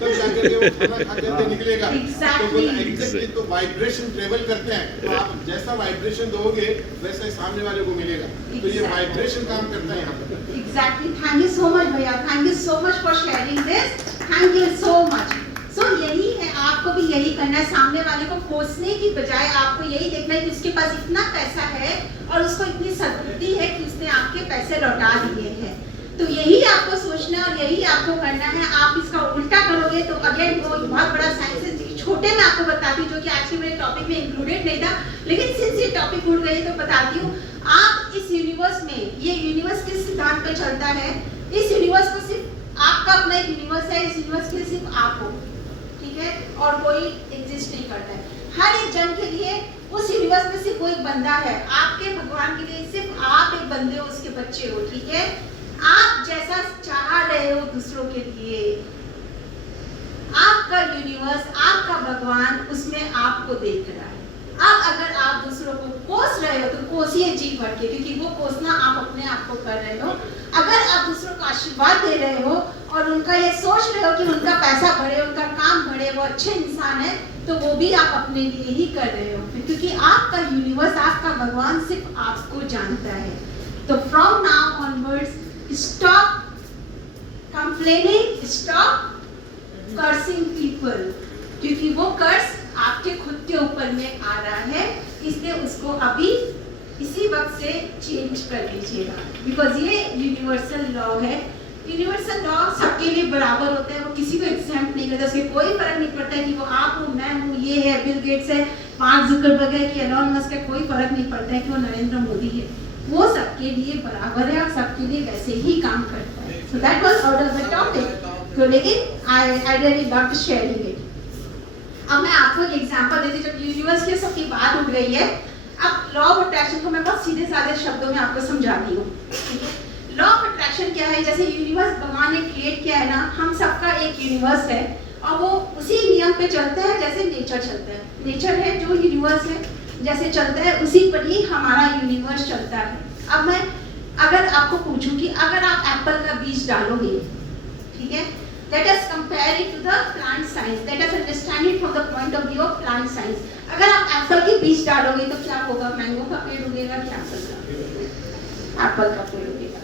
तब जाकर के वो खाना खा करके निकलेगा। तो बोले एग्जैक्टली, तो वाइब्रेशन ट्रेवल करते हैं, तो आप जैसा वाइब्रेशन दोगे वैसा ही सामने वाले को मिलेगा। तो ये वाइब्रेशन काम करता है यहाँ पर। Exactly. Thank you so much भैया, thank you so much for sharing this, thank you so much. So यही है, आपको भी यही करना है। सामने वाले को कोसने की बजाय आपको यही देखना है कि उसके पास इतना पैसा है और उसको इतनी सद्बुद्धि है कि उसने आपके पैसे लौटा दिए हैं। तो यही आपको सोचना है और यही आपको करना है। आप इसका उल्टा करोगे तो अगेन वो बहुत बड़ा साइंस है। छोटे में आपको बताती हूँ, जो कि एक्चुअली मेरे टॉपिक में इंक्लूडेड नहीं था, लेकिन सिंस ये टॉपिक उड़ गई तो बताती हूँ। आप इस यूनिवर्स में, ये यूनिवर्स किस सिद्धांत पे चलता है? इस यूनिवर्स को सिर्फ आपका अपना एक यूनिवर्स है, इस यूनिवर्स के सिर्फ आप हो, ठीक है? और कोई एग्जिस्ट नहीं करता है। हर एक जन के लिए उस यूनिवर्स में सिर्फ वो एक बंदा है। आपके भगवान के लिए सिर्फ आप एक बंदे हो, उसके बच्चे हो, ठीक है? आप जैसा चाह रहे हो दूसरों के लिए, आपका यूनिवर्स, आपका भगवान उसमें आपको देख रहा है। अब अगर आप दूसरों को कोस रहे हो तो कोसिए जी भर के, क्योंकि वो कोसना आप अपने आप को कर रहे हो। अगर आप दूसरों को आशीर्वाद दे रहे हो और उनका ये सोच रहे हो कि उनका पैसा बढ़े, उनका काम बढ़े, वो अच्छे इंसान है, तो वो भी आप अपने लिए ही कर रहे हो, क्योंकि आपका यूनिवर्स, आपका भगवान सिर्फ आपको जानता है। तो from now onwards stop complaining, stop cursing people, क्योंकि वो कर्स आपके खुद के ऊपर में आ रहा है, इसलिए उसको अभी इसी वक्त से चेंज कर लीजिएगा। बिकॉज ये यूनिवर्सल लॉ है। यूनिवर्सल लॉ सबके लिए बराबर होता है, वो किसी को एग्जाम्प नहीं करता, उसके कोई फर्क नहीं पड़ता है कि वो आप हो, मैं हूँ, ये है, बिल गेट्स है, मार्क जुकरबर्ग है कि एलॉन मस्क है, कोई फर्क नहीं पड़ता है कि वो नरेंद्र मोदी है। वो सबके लिए बराबर है और सबके लिए वैसे ही काम करता है। So that was out of the topic, लेकिन I really love sharing it. अब मैं आपको एक एग्जांपल देती हूँ। जब यूनिवर्स की सबकी बात उठ गई है, अब लॉ ऑफ अट्रैक्शन को मैं बहुत सीधे साधे शब्दों में आपको समझाती हूँ। लॉ ऑफ अट्रैक्शन क्या है? जैसे यूनिवर्स भगवान ने क्रिएट किया है ना, हम सबका एक यूनिवर्स है और वो उसी नियम पे चलता है जैसे नेचर चलता है। नेचर है जो यूनिवर्स है, जैसे चलता है उसी पर ही हमारा यूनिवर्स चलता है। अब मैं अगर आपको पूछूं कि अगर आप एप्पल का बीज डालोगे, ठीक है, let us compare it to the plant science, let us understand it from the point of view of plant science। अगर आप एप्पल के बीज डालोगे तो क्या होगा? मैंगो का पेड़ उगेगा कि एप्पल का? एप्पल का पेड़ उगेगा।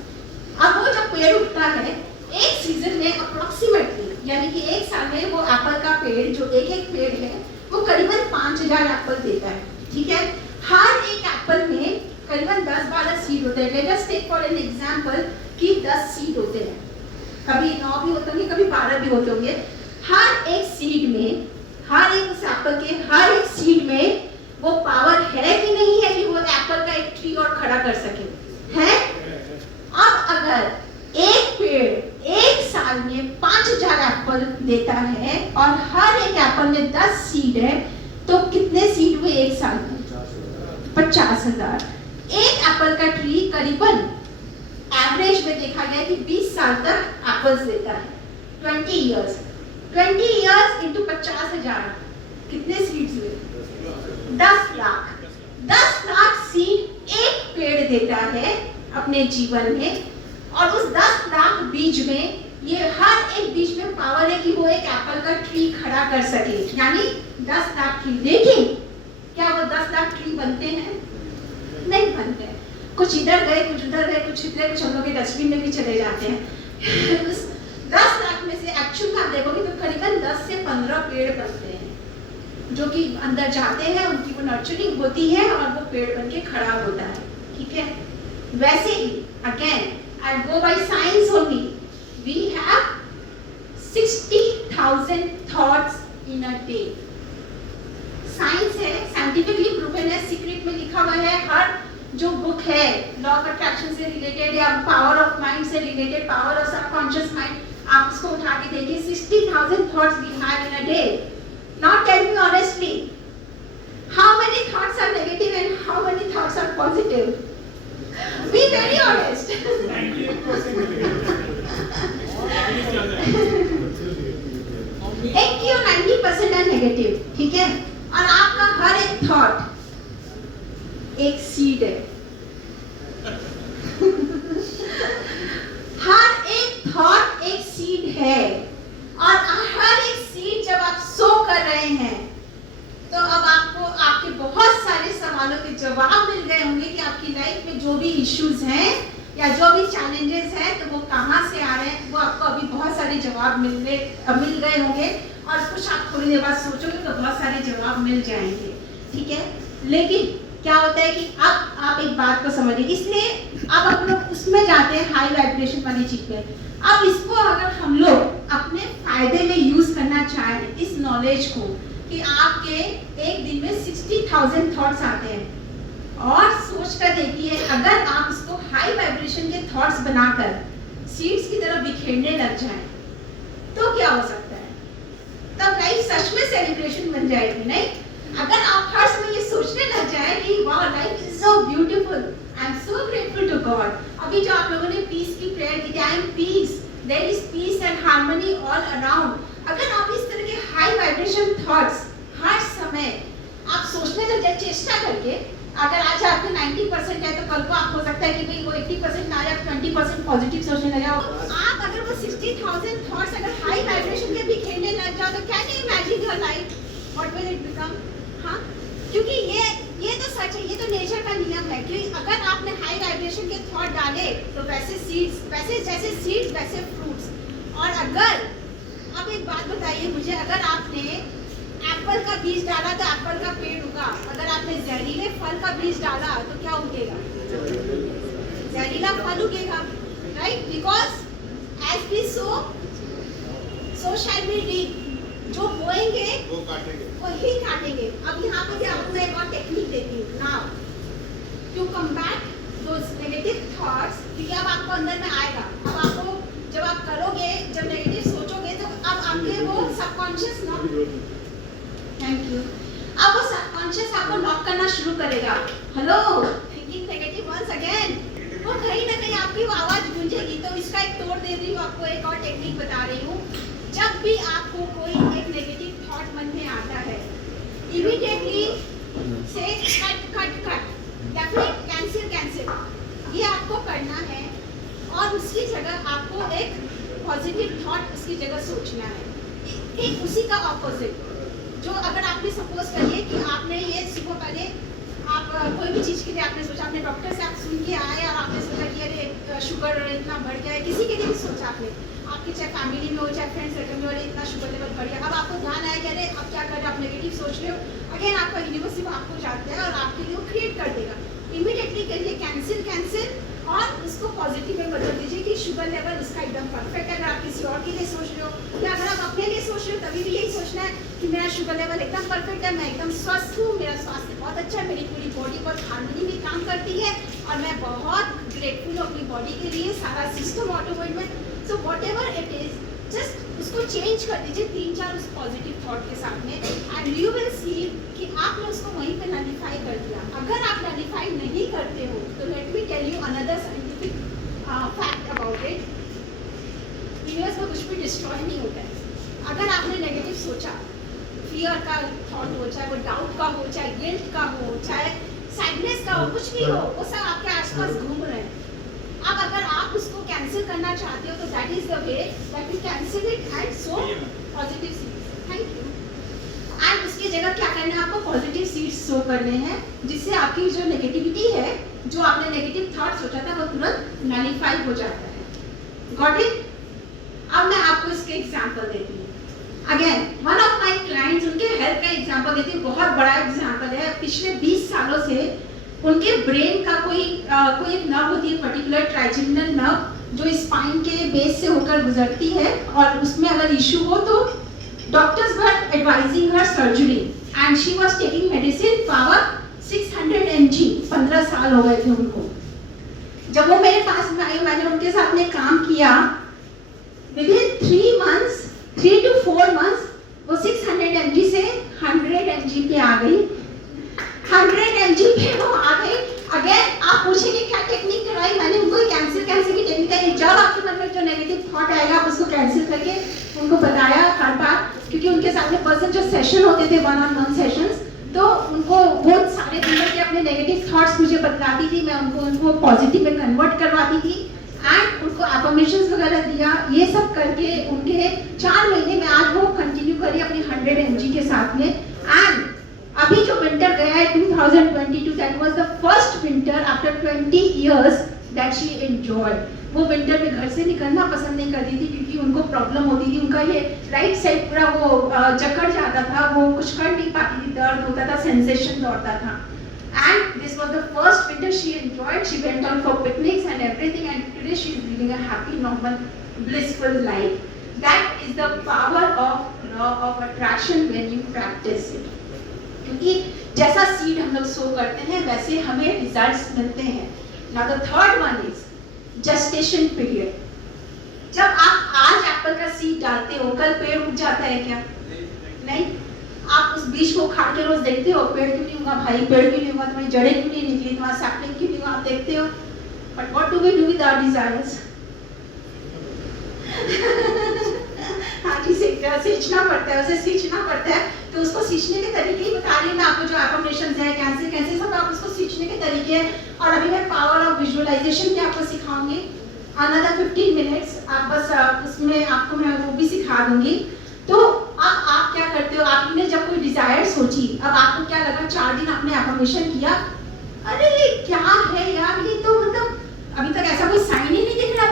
अब वो जब पेड़ उगता है एक सीजन में अप्रोक्सीमेटली, यानी कि एक साल में वो एप्पल का पेड़ जो एक एक पेड़ है वो करीबन 5000 एप्पल देता है, ठीक है। हर एक एप्पल में करीबन 10-12 सीड होते हैं। Let us take for an example कि 10 सीड होते हैं, कभी 9 भी होते होंगे, कभी 12 भी होते होंगे। हर एक सीड में, हर एक उस एप्पल के हर एक सीड में वो पावर है कि नहीं है कि वो एप्पल का एक ट्री और खड़ा कर सके, है? अब अगर एक पेड़ एक साल में 5000 एप्पल देता है और हर एक एप्पल में 10 सीड है, तो कितने सीड हुए एक साल में? 50,000। एक एप्पल का ट्री करीबन एवरेज में देखा गया कि 20 साल तक एप्पल्स देता है। 20 इयर्स इंटू 50,000 कितने सीड्स हुए? 10 लाख। 10 लाख सीड एक पेड़ देता है अपने जीवन में, और उस 10 लाख बीज में ये हर एक बीज में पावर है कि वो एक एप्पल का ट्री खड़ा कर सके, यानी 10 लाख ट्री। लेकिन क्या वो 10 लाख ट्री बनते हैं? नहीं बनते। कुछ इधर गए, कुछ उधर गए, कुछ इधर, कुछ हम लोग के डस्टबिन में भी चले जाते हैं। उस 10 लाख में से एक्चुअल में आप देखोगे तो करीबन 10 से 15 पेड़ बनते हैं, जो कि अंदर जाते हैं, उनकी वो नर्चरिंग होती है और वो पेड़ बन के खड़ा होता है, ठीक है। वैसे ही again I go by science only, we have 60,000 thoughts in a day. Science है, साइंटिफिकली प्रूवन है, सीक्रेट में लिखा हुआ है। हर जो बुक है लॉ ऑफ अट्रैक्शन से रिलेटेड या पावर ऑफ माइंड से related, power of subconscious mind, आप उसको उठा के देखिए। 60,000 thoughts we have in a day. Now tell me honestly, how many thoughts are negative and how many thoughts are positive? Be very honest. 80 और 90% है negative, ठीक है। और आपका हर एक थॉट एक सीड है। हर एक थॉट एक सीड है, और हर एक सीड जब आप सो कर रहे हैं तो अब आपको आपके बहुत सारे सवालों के जवाब मिल गए होंगे कि आपकी लाइफ में जो भी इश्यूज हैं या जो भी चैलेंजेस हैं तो वो कहाँ से आ रहे हैं, वो आपको अभी बहुत सारे जवाब मिल गए होंगे। और कुछ आप थोड़ी देर बाद सोचोगे तो बहुत सारे जवाब मिल जाएंगे, ठीक है। लेकिन क्या होता है कि अब आप एक बात को समझिए, इसलिए अब हम लोग उसमें जाते हैं हाई वाइब्रेशन वाली चीज पे। अब इसको अगर हम लोग अपने फायदे में यूज करना चाहें, इस नॉलेज को, कि आपके एक दिन में 60,000 थॉट्स आते हैं, और सोच कर देखिए अगर आप इसको हाई वाइब्रेशन के थॉट्स बनाकर सीड्स की तरह बिखेरने लग जाएं तो क्या हो सकता है? तब लाइफ सच में सेलिब्रेशन बन जाएगी, नहीं? अगर आप हर समय ये सोचने लग जाए कि वाह life is so beautiful, I am so grateful to God. अभी जो आप लोगों ने पीस की प्रेयर की, I am peace, there is peace and harmony all around. अगर आप इस तरह के हाई वाइब्रेशन थॉट्स हर समय आप सोचने लग जाए चेष्टा करके, अगर आज आपके 90% है तो कल को आप हो सकता है कि भाई वो 80% ना या 20% पॉजिटिव सोचने लगे। आप अगर वो 60,000 थॉट्स अगर हाई वाइब्रेशन के भी खेलने लग जाओ तो can you imagine your life, what will it become? हाँ, क्योंकि ये तो सच है, ये तो नेचर का नियम है कि अगर आपने हाई वाइब्रेशन के थॉट डाले तो वैसे सीड्स, वैसे जैसे सीड्स वैसे फ्रूट्स। और अगर आप एक बात बताइए मुझे, अगर आपने एप्पल का बीज डाला तो एप्पल का पेड़ उगा, अगर आपने जहरीले फल का बीज डाला तो क्या उगेगा? जहरीला फल उगेगा, right? Because as we sow shall we reap. जो बोएंगे वो काटेंगे, वही काटेंगे। अब यहाँ पर आपको एक और टेक्निक देती हूँ now to combat those negative thoughts, क्योंकि अब आपको अंदर में आएगा। अब आपको जब आप करोगे, जब नेगेटिव सोचोगे तो अब आपके वो सबकॉन्शियस नॉक, थैंक यू, अब वो सबकॉन्शियस आपको नॉक करना शुरू करेगा। Hello, thinking negative once again, वो कहीं ना कहीं आपकी वो आवाज गूंजेगी। तो इसका एक तोड़ दे रही हूँ, आपको एक और टेक्निक बता रही हूँ। जब भी आपको कोई एक नेगेटिव थॉट मन में आता है, इमीडिएटली से जगह आपको एक पॉजिटिव थॉट उसकी जगह सोचना है, एक उसी का ऑपोजिट। जो अगर आपने सपोज करिए कि आपने ये सुबह पहले आप कोई भी चीज़ के लिए आपने सोचा, अपने डॉक्टर से आप सुन के आए और आपने सोचा कि अरे शुगर इतना बढ़ गया है, किसी के लिए भी सोचा आपने, आपके चाहे फैमिली में हो चाहे फ्रेंड सर्कल में हो, अरे इतना शुगर लेवल बढ़ गया। अब आपको ध्यान आया कि अरे अब क्या कर रहे हो, आप नेगेटिव सोच रहे हो। अगेन आपका यूनिवर्सिटी आपको जाता है और आपके लिए वो क्रिएट कर देगा। इमीडिएटली करिए कैंसिल और उसको पॉजिटिव में बदल दीजिए कि शुगर लेवल उसका एकदम परफेक्ट है। अगर आप किसी और के लिए सोच रहे हो या अगर आप अपने लिए सोच रहे हो तभी भी यही सोचना है कि मेरा शुगर लेवल एकदम परफेक्ट है, मैं एकदम स्वस्थ हूँ, मेरा स्वास्थ्य बहुत अच्छा है, मेरी पूरी बॉडी बहुत हार्मनी में काम करती है और मैं बहुत ग्रेटफुल हूँ अपनी बॉडी के लिए, सारा सिस्टम ऑटोमेटिक में। So what ever it is, just उसको चेंज कर दीजिए 3-4 उस पॉजिटिव थॉट के साथ में, एंड यू विल सी कि आपने उसको वहीं पे नलिफाई कर दिया। अगर आप नलिफाई नहीं करते हो तो let me tell you another scientific fact about it, universe में कुछ भी डिस्ट्रॉय नहीं होता है। अगर आपने नेगेटिव सोचा, फियर का थॉट हो, चाहे वो डाउट का हो, चाहे गिल्ट का हो, चाहे सैडनेस का हो, कुछ भी हो, वो सब आपके आसपास घूम रहे हैं। अब अगर आप उसको कैंसिल करना चाहते हो तो that is the way that you cancel it and so positive seeds. Thank you. And उसकी जगह क्या करना है, आपको पॉजिटिव सीड्स सो करने हैं जिससे आपकी जो नेगेटिविटी है, जो आपने नेगेटिव थॉट सोचा था वो तुरंत नलिफाई हो जाता है। Got it? अब मैं आपको इसके एग्जांपल देती हूँ। Again one of my clients, उनके हेल्थ का एग्जांपल देती हूँ, बहुत बड़ा एग्जांपल है। पिछले 20 सालों से उनके ब्रेन का कोई एक नर्व होती है पर्टिकुलर, ट्राइजेमिनल नर्व, जो स्पाइन के बेस से होकर गुजरती है और उसमें अगर इशू हो तो doctors were advising her surgery and she was taking medicine power 600 mg। 15 साल हो गए थे उनको। जब वो मेरे पास में आई, मैंने उनके साथ में काम किया, विदिन 3 to 4 months वो 600 mg से 100 mg पे आ गई। 100 mg पे वो आ गई। अगेन आप पूछेंगे क्या टेक्निक करवाई, मैंने उनको कैंसिल की टेक्निक है। जब आपके मन में जो नेगेटिव थॉट आएगा आप उसको कैंसिल करके उनको बताया हर बार, क्योंकि उनके साथ में पर्सन जो सेशन होते थे 1-on-1 सेशंस, तो उनको वो सारे दिन के अपने नेगेटिव थॉट्स मुझे बतलाती थी, मैं उनको पॉजिटिव में कन्वर्ट करवाती थी एंड उनको एफर्मेशंस वगैरह दिया। ये सब करके उनके 4 महीने में आज वो कंटिन्यू करी अपनी 100 mg के साथ में। एंड अभी जो विंटर गया है 2022, that was the first winter after 20 years that she enjoyed. वो विंटर में घर से निकलना पसंद नहीं करती थी क्योंकि उनको प्रॉब्लम होती थी, उनका ये राइट साइड पूरा वो जकड़ जाता था, वो कुछ कर नहीं पाती थी, दर्द होता था, सेंसेशन दौड़ता था। And this was the first winter she enjoyed. She went on for picnics and everything, and today she is living a happy, normal, blissful life. That is the power of law of attraction when you practice it. क्योंकि जैसा seed हम लोग सो करते हैं वैसे हमें results मिलते हैं। Now the third one is gestation period. जब आप आज एप्पल का सीड डालते हो, कल पेड़ उग जाता है क्या? नहीं। आप उस बीज को उखाड़ के रोज देखते हो, पेड़ क्यों नहीं हुआ भाई, पेड़ क्यों नहीं हुआ, तुम्हारी जड़ें क्यों नहीं निकली, तुम्हारा सैपलिंग क्यों नहीं हुआ, आप देखते हो। But what do we do with our desires? हाँ जी, सींचना पड़ता है, उसे सींचना पड़ता है। तो उसको सींचने के तरीके ही बता रही हूँ मैं आपको, जो एफर्मेशंस है, कैसे सब आप उसको सींचने के तरीके हैं। और अभी मैं पावर ऑफ विजुअलाइजेशन भी आपको सिखाऊंगी, अनदर 15 minutes। आप बस उसमें आपको मैं वो भी सिखा दूंगी। तो अब आप क्या करते हो, आपने जब कोई डिजायर सोची, अब आपको क्या लगा, 4 दिन आपने एफर्मेशन किया, अरे ये क्या है यार, ये तो मतलब अभी तक ऐसा कोई साइन ही नहीं दिख रहा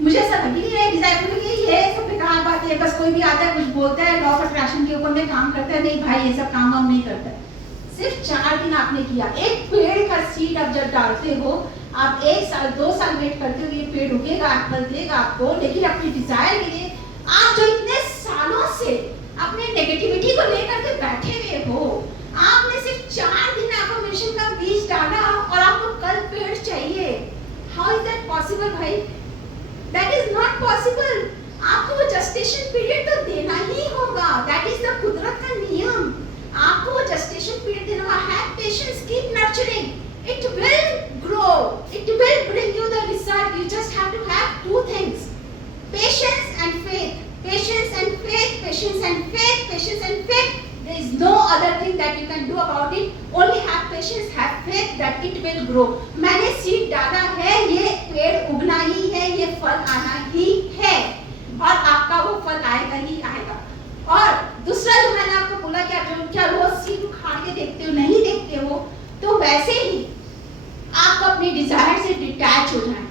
मुझे ऐसा लग ही नहीं रहा है डिजायर में, ये सब बेकार बात है, बस कोई भी आता है कुछ बोलता है, लॉ ऑफ अट्रैक्शन के ऊपर में काम करता है, नहीं भाई ये सब काम वाम नहीं करता है। सिर्फ 4 दिन आपने किया। एक पेड़ का सीड आप जब डालते हो, आप 1 साल 2 साल वेट करते हो, ये पेड़ उगेगा, एप्पल देगा आपको, लेकिन अपनी डिजायर के लिए आप जो इतने सालों से अपने नेगेटिविटी को लेकर के बैठे हुए हो, आपने सिर्फ 4 दिन एफर्मेशन का बीज डाला और आपको कल पेड़ चाहिए। हाउ इज दैट पॉसिबल भाई? That is not possible. आपको वो जेस्टेशन पीरियड तो देना ही होगा, दैट इज द कुदरत का नियम। आपको वो जेस्टेशन पीरियड देना होगा। Have patience, keep nurturing, it will grow, it will bring you the result. You just have to have 2 things, patience and faith. Patience and faith, patience and faith, patience and faith. There is no other thing that you can do about it. Only have patience, have faith that it will grow. मैंने seed डाला है, ये पेड़ उगना ही है, ये फल आना ही है और आपका वो फल आएगा ही आएगा। और दूसरा जो मैंने आपको बोला कि आप क्या रोज सीड उखाड़ के देखते हो, नहीं देखते हो, तो वैसे ही आपको अपने डिजायर से डिटैच हो जाना है।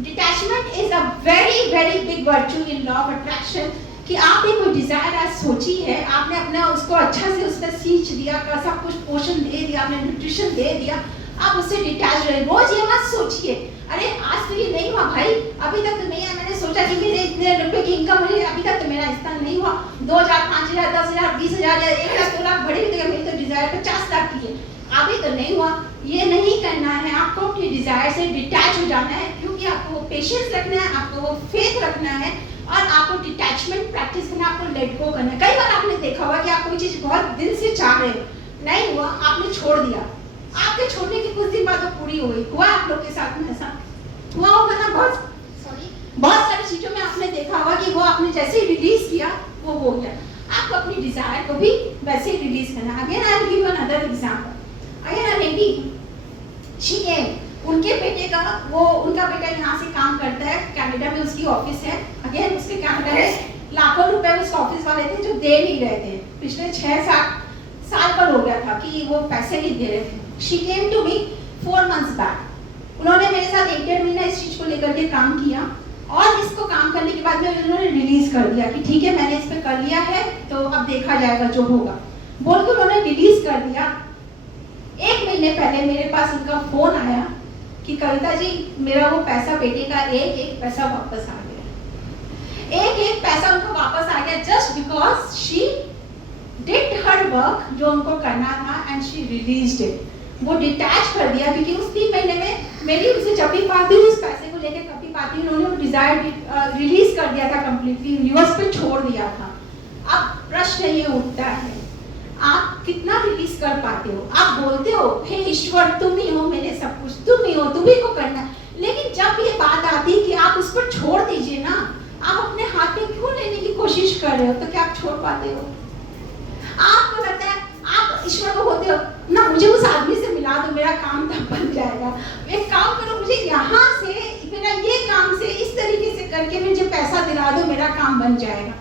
Detachment is a very very big virtue in law of attraction, कि आपने कोई डिजायर आज सोची है, आपने अपना उसको अच्छा से उसका सींच दिया, सब कुछ पोषण दे दिया, आपने न्यूट्रिशन दे दिया, आप उससे डिटैच रहे। रोज ये मत सोचिए अरे आज तो ये नहीं हुआ भाई, अभी तक तो नहीं है, मैंने सोचा कि मेरे इतने रुपए की इनकम हो रही है, अभी तक तो मेरा इतना नहीं हुआ, 2000, 5000, 10,000, 20,000 या 1 लाख 2 लाख बढ़ी हुई, तो मेरी तो डिजायर 50 लाख की है, अभी तो नहीं हुआ। ये नहीं करना है, आपको अपनी डिजायर से डिटैच हो जाना है, क्योंकि आपको वो पेशेंस रखना है, आपको वो फेथ रखना है और आपको डिटैचमेंट प्रैक्टिस करना, आपको लेट गो करना है। कई बार आपने देखा होगा कि आप कोई चीज बहुत दिल से चाह रहे हो, नहीं हुआ, आपने छोड़ दिया, आपके छोड़ने के कुछ दिन बाद वो पूरी हो गई। हुआ आप लोग के साथ में ऐसा हुआ होगा ना? बहुत सारी चीजों में आपने देखा होगा कि वो आपने जैसे ही रिलीज किया वो हो गया। आपको अपनी डिजायर को भी वैसे ही रिलीज करना है। Again I will give you another example. Again a lady, she came, उनके बेटे का उनका बेटा यहाँ से काम करता है, कनाडा में उसकी ऑफिस है। अगेन उसके कनाडा में लाखों रुपए उस ऑफिस वाले थे जो दे नहीं रहे थे, पिछले 6-7 साल पर हो गया था कि वो पैसे नहीं दे रहे थे। She came to me 4 months बैक। उन्होंने मेरे साथ 1-1.5 महीना इस चीज को लेकर के काम किया और इसको काम करने के बाद में उन्होंने रिलीज कर दिया कि ठीक है मैंने इस पे कर लिया है, तो अब देखा जाएगा जो होगा, बोल के उन्होंने रिलीज कर दिया। 1 महीने पहले मेरे पास उनका फोन आया कि कविता जी मेरा वो पैसा, बेटे का एक पैसा वापस आ गया। एक पैसा उनको वापस आ गया just because she did her work जो उनको करना था एंड शी रिलीज्ड इट। वो डिटैच कर दिया, क्योंकि उस 3 महीने में मेरी उनसे जब भी बात हुई उस पैसे को लेकर कभी बात हुई, उन्होंने वो डिजायर रिलीज कर दिया था, कंप्लीटली यूनिवर्स पे छोड़ दिया था। अब प्रश्न ये उठता है आप कितना रिलीज कर पाते हो? आप बोलते हो हे ईश्वर तुम ही हो मेरे सब कुछ, तुम ही हो, तुम्ही को करना है, लेकिन जब ये बात आती है कि आप उस पर छोड़ दीजिए ना, आप अपने हाथ में क्यों लेने की कोशिश कर रहे हो, तो क्या आप छोड़ पाते हो? आपको लगता है आप ईश्वर को बोलते हो ना मुझे उस आदमी से मिला दो, मेरा काम तब बन जाएगा, एक काम करो मुझे यहाँ से मेरा ये काम से इस तरीके से करके मुझे पैसा दिला दो, मेरा काम बन जाएगा।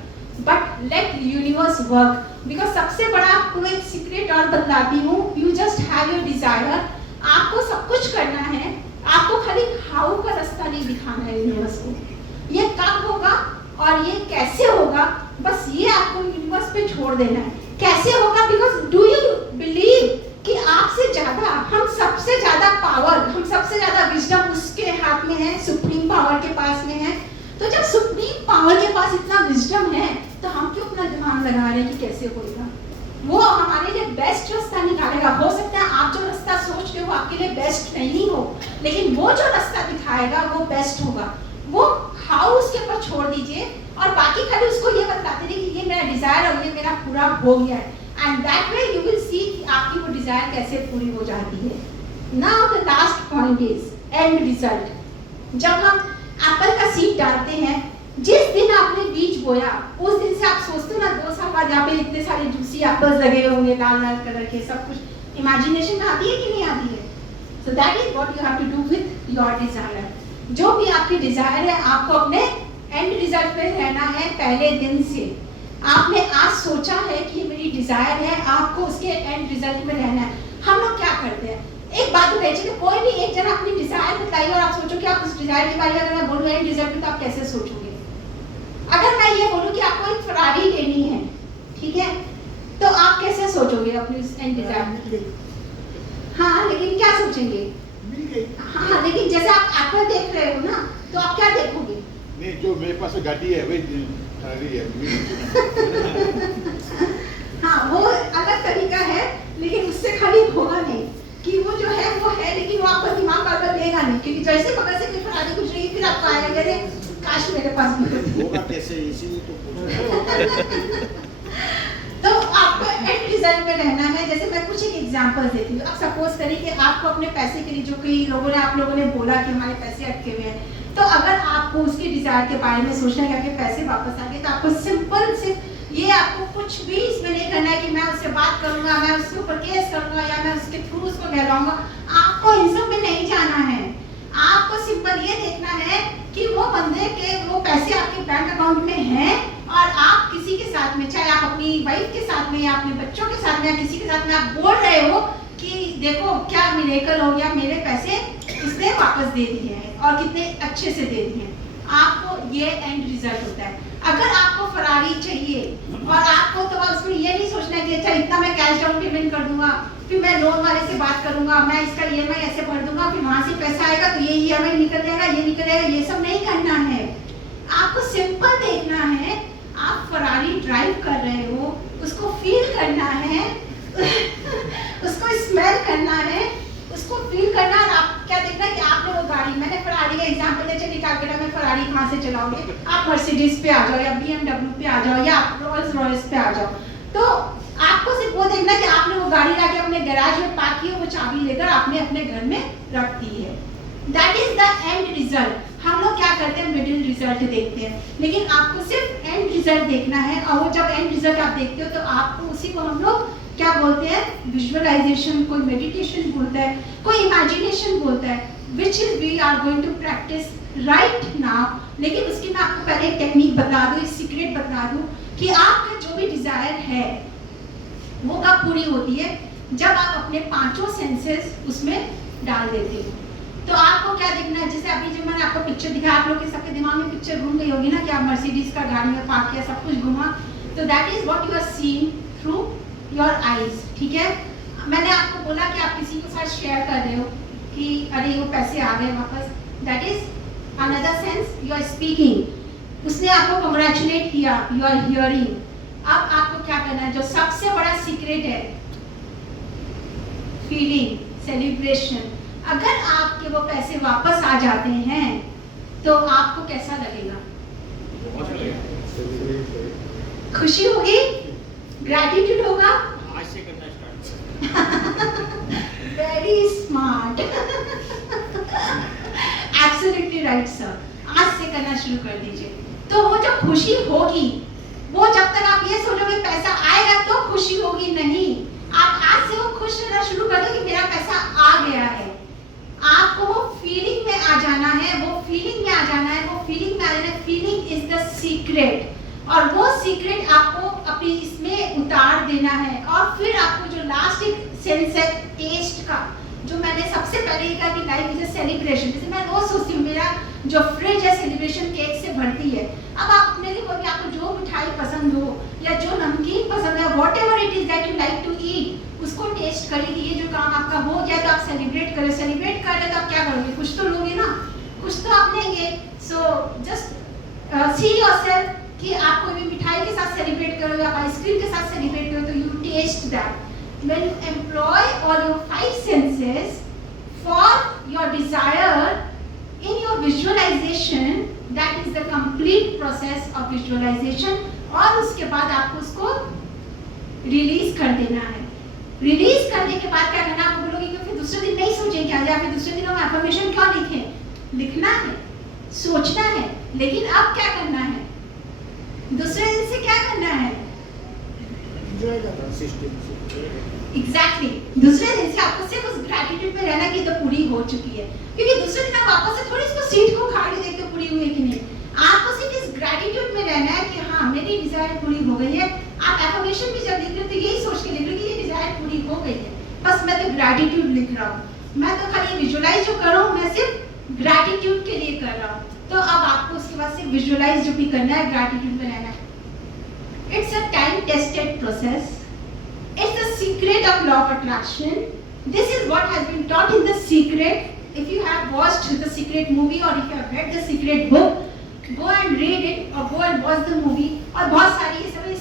But let universe work, because सबसे बड़ा आपको एक सीक्रेट और बताती हूँ, you just have your desire. आपको सब कुछ करना है, आपको खाली हाउ का रास्ता नहीं दिखाना है यूनिवर्स को, ये कब होगा और ये कैसे होगा, बस ये आपको यूनिवर्स पे छोड़ देना है। कैसे होगा? बिकॉज डू यू बिलीव कि आपसे ज्यादा, हम सबसे ज्यादा पावर, हम सबसे ज्यादा विजडम उसके हाथ में है, सुप्रीम पावर के पास में है। तो जब सुप्रीम पावर के पास इतना विजडम है तो हम क्यों अपना दिमाग लगा रहे हैं कि कैसे होगा? वो हमारे लिए बेस्ट रास्ता निकालेगा। हो सकता है आप जो रास्ता सोच रहे हो आपके लिए बेस्ट नहीं हो, लेकिन वो जो रास्ता दिखाएगा वो बेस्ट होगा। वो हाउ उसके ऊपर छोड़ दीजिए और बाकी खाली उसको ये बताते रहिए कि ये मेरा डिजायर और ये मेरा पूरा हो गया है, and that way you will see कि आपकी वो डिजायर कैसे पूरी हो जाती है। Now the last point is and result. जब हम एप्पल का सीड डालते हैं, जिस दिन आपने बीज बोया उस दिन से आप सोचते हो ना 2 साल बाद यहाँ पे इतने सारे जूसी एप्पल्स लगे होंगे लाल लाल कलर के, सब कुछ इमेजिनेशन में आती है कि नहीं आती है? So that is what you have to do with your desire. जो भी आपकी डिजायर है आपको अपने एंड रिजल्ट पे रहना है। पहले दिन से आपने आज सोचा है कि मेरी डिजायर है, आपको उसके एंड रिजल्ट में रहना है। हम लोग क्या करते हैं, एक बात बताइए, कोई भी एक जन अपनी डिजायर बताइए और आप सोचो कि आप उस डिजायर के बारे में, अगर मैं बोलूँ एंड रिजल्ट में, तो आप कैसे सोचोगे? अगर मैं ये बोलूँ कि आपको एक फरारी लेनी है, ठीक है, तो आप कैसे सोचोगे अपनी उस एंड डिजायर में? हाँ, लेकिन क्या सोचेंगे? हाँ, लेकिन जैसे आप एप्पल देख रहे हो ना, तो आप क्या देखोगे? नहीं, जो मेरे पास गाड़ी है वही फरारी है। हाँ, वो अलग तरीका है, लेकिन उससे खाली होगा नहीं कि वो जो है वो है, लेकिन वो आपका दिमाग बार-बार लेगा नहीं, क्योंकि जैसे बगल से कोई फरारी गुजरेगी फिर आपको आएगा कि अरे काश मेरे पास भी होती। होगा कैसे, इसीलिए तो तो आपको एंड रिजल्ट में रहना है। जैसे मैं कुछ एक एग्जांपल देती हूँ। अब सपोज करिए कि आपको अपने पैसे के लिए, जो कई लोगों ने, आप लोगों ने बोला कि हमारे पैसे अटके हुए हैं, तो अगर आपको उसकी डिजायर के बारे में सोचना है कि आपके पैसे वापस आ गए, तो आपको सिंपल सिर्फ ये, आपको कुछ भी इसमें नहीं करना है कि मैं उससे बात करूंगा, मैं उसके ऊपर केस करूंगा या मैं उसके थ्रू उसको बहलाऊंगा। आपको इन सब में नहीं जाना है। आपको सिंपल ये देखना है कि वो बंदे के वो पैसे आपके बैंक अकाउंट में हैं और आप किसी के साथ में, चाहे आप अपनी वाइफ के साथ में या अपने बच्चों के साथ में या किसी के साथ में आप बोल रहे हो कि देखो क्या मिरेकल हो गया, मेरे पैसे इसने वापस दे दिए हैं और कितने अच्छे से दे दिए हैं। आपको ये एंड रिजल्ट होता है। अगर आपको फरारी चाहिए और आपको तो उसमें ये नहीं सोचना है कि अच्छा इतना मैं कैश डाउन पेमेंट कर दूंगा, फिर मैं लोन वाले से बात करूंगा, मैं इसका ईएमआई ऐसे भर दूंगा, फिर वहां से पैसा आएगा तो ये ईएमआई निकल जाएगा, ये निकल जाएगा, ये सब नहीं करना है। आपको सिंपल देखना है, आप फरारी ड्राइव कर रहे हो, उसको फील करना है उसको स्मेल करना है, उसको फील करना। और आप क्या देखना है कि आपने वो गाड़ी, मैंने फरारी का एग्जांपल दिया, चलिए कैलकाटा में फरारी कहाँ से चलाओगे, आप मर्सिडीज पे आ जाओ या बीएमडब्ल्यू पे आ जाओ या आप रोल्स रॉयस पे आ जाओ। तो आपको सिर्फ वो देखना कि आपने वो गाड़ी लाके अपने गैराज में पार्क की, वो चाबी लेकर आपने अपने घर में रख दी है। That is the end result. हम लोग क्या करते हैं, मिडिल रिजल्ट देखते हैं, लेकिन आपको सिर्फ एंड रिजल्ट देखना है। और वो जब एंड रिजल्ट आप देखते हो तो आपको उसी को हम लोग क्या बोलते हैं, विजुअलाइजेशन, कोई मेडिटेशन बोलता है, कोई इमेजिनेशन बोलता है, which is we are going to practice right now. लेकिन उसकी मैं आपको पहले एक टेक्निक बता दूं, एक सीक्रेट बता दूं कि आपका जो भी डिजायर है वो कब पूरी होती है, जब आप अपने पांचों सेंसेस उसमें डाल देते हो। तो आपको क्या देखना है, जैसे अभी जो मैंने आपको पिक्चर दिखाया, आप लोग के सबके दिमाग में पिक्चर घूम गई होगी ना कि आप मर्सिडीज का गाड़ी में पार्क किया, सब कुछ घुमा, तो that is what you are seeing through your eyes. ठीक है, मैंने आपको बोला कि आप किसी के साथ शेयर कर रहे हो कि अरे वो पैसे आ गए वापस, that is another sense, you are speaking. उसने आपको कांग्रेचुलेट किया, यू आर हियरिंग। अब आपको क्या करना है, जो सबसे बड़ा सीक्रेट है, फीलिंग, सेलिब्रेशन। अगर आपके वो पैसे वापस आ जाते हैं तो आपको कैसा लगेगा, खुशी होगी, ग्रैटिट्यूड होगा। आज से करना start. Very smart, absolutely right sir, आज से करना शुरू कर दीजिए। तो वो जो खुशी होगी, वो जब तक आप ये सोचोगे पैसा आएगा तो खुशी होगी, नहीं, आप आज से वो खुश रहना शुरू कर दो कि मेरा पैसा आ गया है। आपको वो फीलिंग में आ जाना है, वो फीलिंग में आ जाना है, वो फीलिंग में आ जाना है। फीलिंग इज द सीक्रेट, और वो सीक्रेट आपको अपनी इसमें उतार देना है। और फिर आपको जो लास्ट एक सेंस है टेस्ट का, जो मैंने सबसे पहले कहा कि लाइफ इज अ सेलिब्रेशन। जैसे मैं रोज सोचती हूँ मेरा जो फ्रिज है सेलिब्रेशन केक से भरती है। अब आप अपने लिए बोलिए, आपको जो मिठाई पसंद हो या जो नमकीन पसंद है, whatever it is that you like to eat, उसको टेस्ट करेगी। ये जो काम आपका हो गया तो आप सेलिब्रेट करें, सेलिब्रेट कर रहे तो आप क्या करोगे, कुछ तो लोगे ना, कुछ तो आप लेंगे। सो जस्ट सी योरसेल्फ कि आप कोई भी मिठाई के साथ सेलिब्रेट करो या आइसक्रीम के साथ सेलिब्रेट करो, तो you taste that. When you employ all your five senses for your desire in your visualization, that is the complete process of visualization। और उसके बाद आपको उसको रिलीज कर देना है। रिलीज करने के बाद क्या करना, आपको बोलोगे कि फिर दूसरे दिन नहीं सोचें क्या, या फिर दूसरे दिन हम एफर्मेशन क्यों लिखें, लिखना है, सोचना है, लेकिन अब क्या करना है, दूसरे दिन से क्या करना है, एग्जैक्टली दूसरे दिन से आपको सिर्फ उस ग्रैटिट्यूड में रहना कि तो पूरी हो चुकी है। क्योंकि दूसरे दिन आप वापस से थोड़ी इसको सीट को खा के देखते हो पूरी हुई है कि नहीं, आपको सिर्फ इस ग्रैटिट्यूड में रहना है कि हाँ मेरी डिजायर पूरी हो गई है। आप एफर्मेशन भी जब लिख रहे हो तो यही सोच के लिख रहे हो कि ये डिजायर पूरी हो गई है, बस मैं तो ग्रैटिट्यूड लिख रहा हूँ, मैं तो खाली विजुअलाइज जो कर रहा हूँ मैं सिर्फ ग्रैटिट्यूड के लिए कर रहा हूँ। तो अब आपको उसके बाद सिर्फ विजुअलाइज जो भी करना है, ग्रैटिट्यूड में रहना है। It's a time-tested process. It's the secret of law of attraction. This is what has been taught in The Secret. If you have watched The Secret movie or if you have read The Secret book, go and read it or go and watch the movie. और बहुत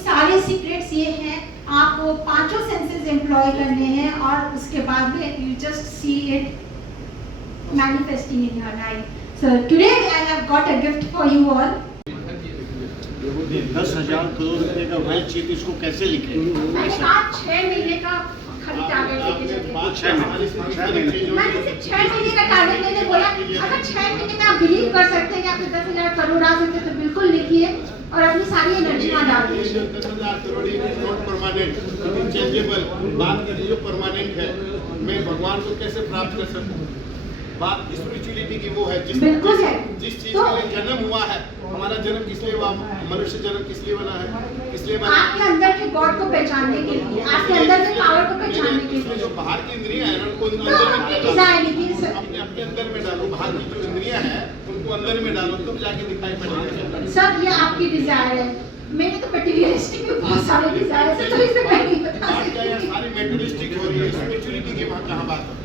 सारे secrets ये हैं, आपको पांचों senses employ करने हैं और उसके बाद में you just see it manifesting in your life. So today I have got a gift for you all. 10,000 crore रुपए का वेल्थ चेक इसको कैसे लिखे? मैंने कहा 6 महीने का खरीद टारगेट लेके चलिए। मैंने सिर्फ 6 महीने का टारगेट लेने बोला, अगर 6 महीने में आप बिलीव कर सकते हैं कि आपके 10,000 करोड़ आ सकते हैं तो बिल्कुल लिखिए और अपनी सारी एनर्जी वहाँ डाल दीजिए। 10,000 करोड़ नॉट परमानेंट, चेंजेबल। बात करिए जो परमानेंट है, मैं भगवान को कैसे प्राप्त कर सकता हूँ? बात स्पिरिचुअलिटी की वो है बिल्कुल है। जिस चीज तो- के लिए जन्म हुआ है, हमारा जन्म किस लिए हुआ, मनुष्य जन्म किस लिए बना है, किस लिए बना आपके अंदर के गॉड को पहचानने के लिए, आपके अंदर के पावर को पहचानने के इसमें लिए। जो बाहर की इंद्रियां हैं उनको तो अंदर अपनी में डिजायर डालो, देखिए अपने अपने अंदर में डालो, बाहर की जो इंद्रियां हैं उनको अंदर में डालो, तब जाके दिखाई पड़ेगा। सब ये आपकी डिजायर है। मेरे तो मटेरियलिस्टिक में बहुत सारे डिजायर है, तो इसे मैं नहीं बता बात क्या है, सकती। सारी मेटलिस्टिक हो रही है, स्पिरिचुअलिटी की बात कहाँ बात है?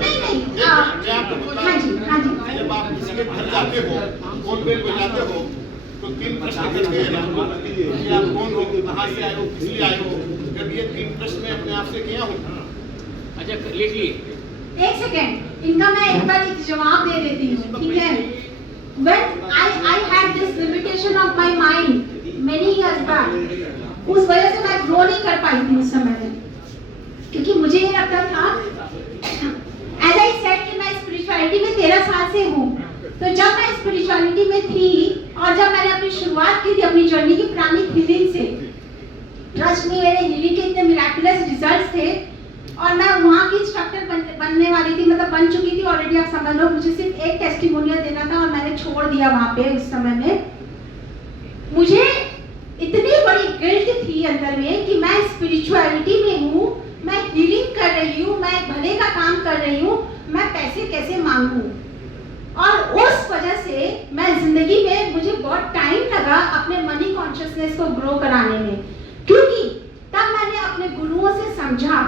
नहीं मैं आपको बता हाँ जी, हाँ जी। जब आप किसी के घर जाते हो, फोन बेल बजाते हो, तो 3 प्रश्न करते हैं ना कि आप कौन हो, कहाँ से आए हो, किस लिए आए हो। जब ये 3 प्रश्न मैं अपने आप से किया हूँ, अच्छा लिख लिए। एक सेकेंड, इनका मैं एक बार एक जवाब दे देती हूँ, ठीक है? When I had this limitation of my mind many years back, उस वजह से मैं ग्रो नहीं कर पाई थी उस समय में, क्योंकि मुझे ये लगता था, as I said कि मैं स्पिरिचुअलिटी में 13 साल से हूँ, तो जब मैं स्पिरिचुअलिटी में थी और जब मैंने अपनी शुरुआत की थी अपनी जर्नी की पुरानी हीलिंग से, ट्रस्ट में मेरे हीलिंग के इतने मिराकुलस रिजल्ट्स थे और मैं वहाँ की इंस्ट्रक्टर बनने वाली थी, मतलब बन चुकी थी ऑलरेडी, आप समझ लो। मुझे सिर्फ एक टेस्टिमोनियल देना था और मैंने छोड़ दिया वहाँ पे उस समय में। मुझे इतनी बड़ी गिल्ट थी अंदर में कि मैं स्पिरिचुअलिटी में हूँ, मैं हीलिंग कर रही हूँ, मैं भले का काम कर रही हूँ, मैं पैसे कैसे मांगूं। और उस वजह से मैं जिंदगी में, मुझे बहुत टाइम लगा अपने मनी कॉन्शियसनेस को ग्रो कराने में, क्योंकि तब मैंने अपने गुरुओं से समझा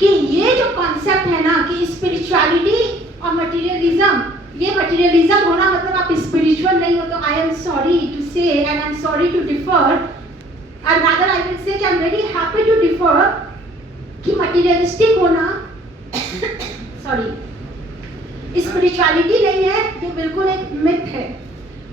कि ये जो कॉन्सेप्ट है ना कि स्पिरिचुअलिटी और मटेरियलिज्म, ये मटेरियलिज्म होना मतलब आप स्पिरिचुअल नहीं हो। तो I am sorry to say and I am sorry to differ, and rather I will say कि I am very happy to differ कि मटेरियलिस्टिक होना सॉरी स्पिरिचुअलिटी नहीं है, ये बिल्कुल एक मिथ है।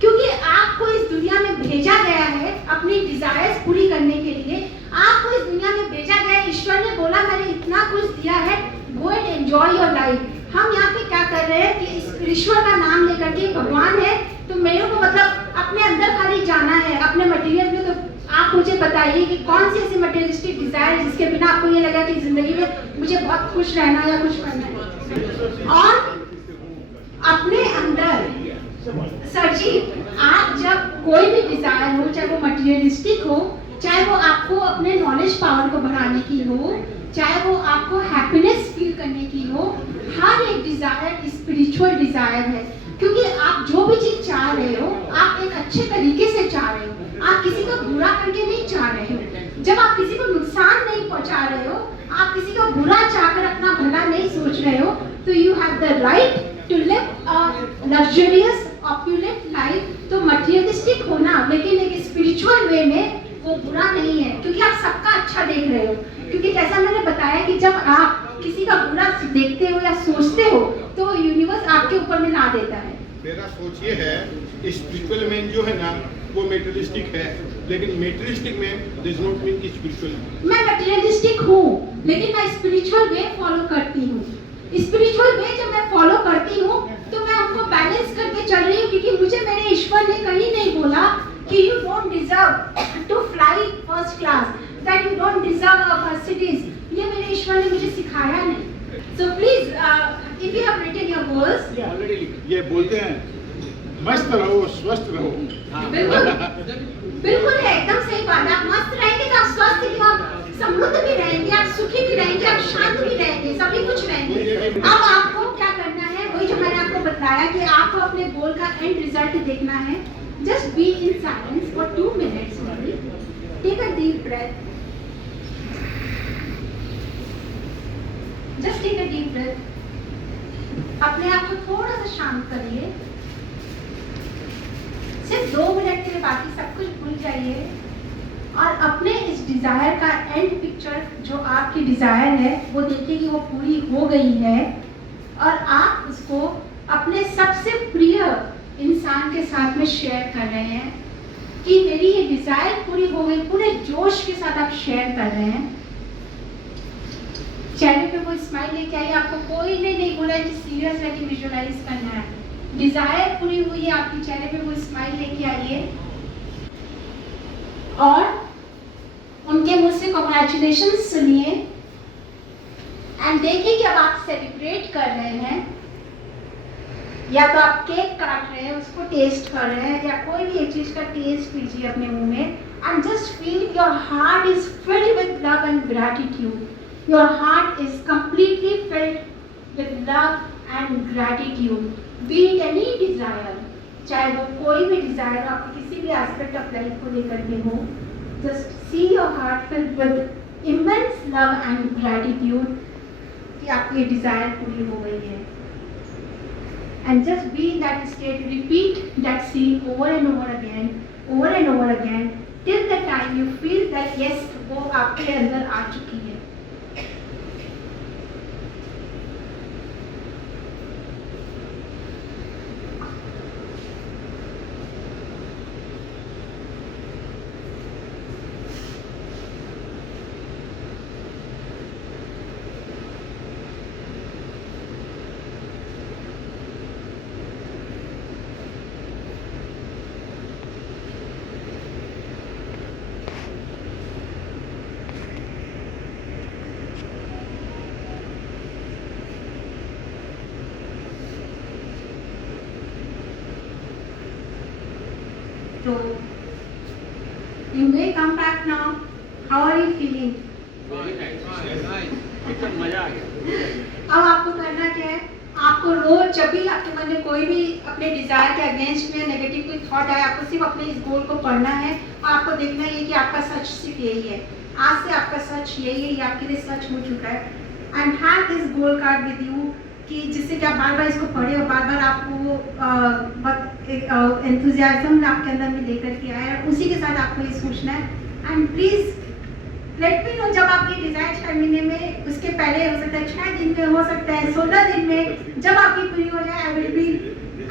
क्योंकि आपको इस दुनिया में भेजा गया है अपनी डिजायर्स पूरी करने के लिए, आपको इस दुनिया में भेजा गया है। ईश्वर ने बोला मैंने इतना कुछ दिया है, go and enjoy your life. हम यहाँ पे क्या कर रहे हैं कि ईश्वर का नाम लेकर के भगवान है, तो मेरे को मतलब अपने अंदर खाली जाना है, अपने मटेरियल में। तो आप मुझे बताइए कि कौन सी ऐसी मटेरियलिस्टिक डिजायर है जिसके बिना आपको ये लगा कि जिंदगी में मुझे बहुत खुश रहना या कुछ करना है। और अपने अंदर सर जी, आप जब कोई भी डिजायर हो, चाहे वो मटेरियलिस्टिक हो, चाहे वो आपको अपने नॉलेज पावर को बढ़ाने की हो, चाहे वो आपको हैप्पीनेस फील करने की हो, हर एक डिजायर स्पिरिचुअल डिजायर है। क्योंकि आप जो भी चीज चाह रहे हो, आप एक अच्छे तरीके से चाह रहे हो, आप किसी को बुरा करके नहीं चाह रहे हो। जब आप किसी को नुकसान नहीं पहुंचा रहे हो, आप किसी को बुरा चाहकर अपना भला नहीं सोच रहे हो, तो you have the right to live a luxurious opulent life. तो मटेरियलिस्टिक होना लेकिन एक स्पिरिचुअल वे में वो बुरा नहीं है, क्योंकि आप सबका अच्छा देख रहे हो। क्योंकि जैसा मैंने बताया कि जब आप किसी का बुरा देखते हो या सोचते हो, तो यूनिवर्स आपके ऊपर में ला देता है। मेरा सोच ये है, स्पिरिचुअल मैन जो है ना वो मेटलिस्टिक है, लेकिन मेटलिस्टिक में डज नॉट मीन स्पिरिचुअल। मैं मटेरियलिस्टिक हूँ, लेकिन मैं स्पिरिचुअल वे फॉलो करती हूँ। स्पिरिचुअल वे जब मैं फॉलो करती हूँ तो मैं उनको बैलेंस करके चल रही हूँ, क्योंकि मुझे मेरे ईश्वर ने कहीं नहीं बोला कि you don't deserve to fly first class, that you don't deserve a Mercedes. ये मेरे ईश्वर ने मुझे सिखाया नहीं। So please if you have written your goals, already लिखे। ये बोलते हैं मस्त रहो स्वस्थ रहो। बिल्कुल बिल्कुल है, एकदम सही बात है। आप मस्त रहेंगे तो आप स्वस्थ भी, आप समृद्ध भी रहेंगे, आप सुखी भी रहेंगे, आप शांत भी रहेंगे, सभी कुछ रहेंगे। अब आपको क्या करना है, वही जो मैंने आपको बताया कि आपको अपने गोल का एंड रिजल्ट देखना है। Just be in silence for 2 minutes only. Take a deep breath. Just take a deep breath. अपने आप को थोड़ा सा शांत करिए, सिर्फ 2 मिनट के लिए बाकी सब कुछ भूल जाइए और अपने इस डिजायर का एंड पिक्चर, जो आपकी डिजायर है, वो देखिए कि वो पूरी हो गई है और आप उसको अपने सबसे प्रिय इंसान के साथ में शेयर कर रहे हैं कि मेरी ये डिजायर पूरी हो गई। पूरे जोश के साथ आप शेयर कर रहे हैं। चेहरे पे वो स्माइल लेके आइए। आपको कोई ने नहीं बोला कि सीरियस रह के विजुअलाइज करना है। डिजायर पूरी हुई है, आपके चेहरे पे वो स्माइल लेके आइए और उनके मुंह से कॉन्ग्रेचुलेशंस सुनिए एंड देखिए कि अब आप सेलिब्रेट कर रहे हैं या तो आप केक काट रहे हैं, उसको टेस्ट कर रहे हैं, या कोई भी एक चीज का टेस्ट लीजिए अपने मुंह में and just feel your heart is filled with love and gratitude. Your heart is completely filled with love and gratitude. Be it any desire, चाहे वो कोई भी डिजायर आपके किसी भी एस्पेक्ट ऑफ लाइफ को लेकर के हो, just see your heart filled with immense love and gratitude कि आपकी ये डिजायर पूरी हो गई है। And just be in that state, repeat that scene over and over again, till the time you feel that yes, वो आपके अंदर आ चुकी है। So, you may come back now. How are you feeling? एकदम मजा आ गया। अब आपको करना क्या है? आपको रोज जब भी आपके मन में कोई भी अपने डिजायर के अगेंस्ट में नेगेटिव कोई थॉट आए, आपको सिर्फ अपने इस गोल को पढ़ना है और आपको देखना है कि आपका सच सिर्फ यही है। आज से आपका सच यही है, ये आपके लिए सच हो चुका है। And have this goal card with you कि जिससे कि आप बार बार इसको पढ़े और बार बार आपको एंथुजियाज्म आपके अंदर में लेकर के आए, और उसी के साथ आपको ये सोचना है। And please let me know जब आप ये डिजायर 6 महीने में, उसके पहले हो सकता है 6 दिन में, हो सकता है 16 दिन में, जब आपकी पूरी हो जाए,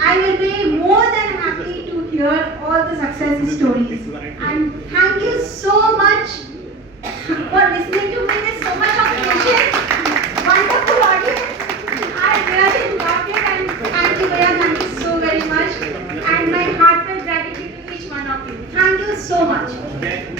I will be more than happy to hear all the success stories. And thank you so much for listening to me with so much of patience. Wonderful audience. I really loved it, and thank you, Bhaiya, thank you so very much. And my heartfelt gratitude to each one of you. Thank you so much.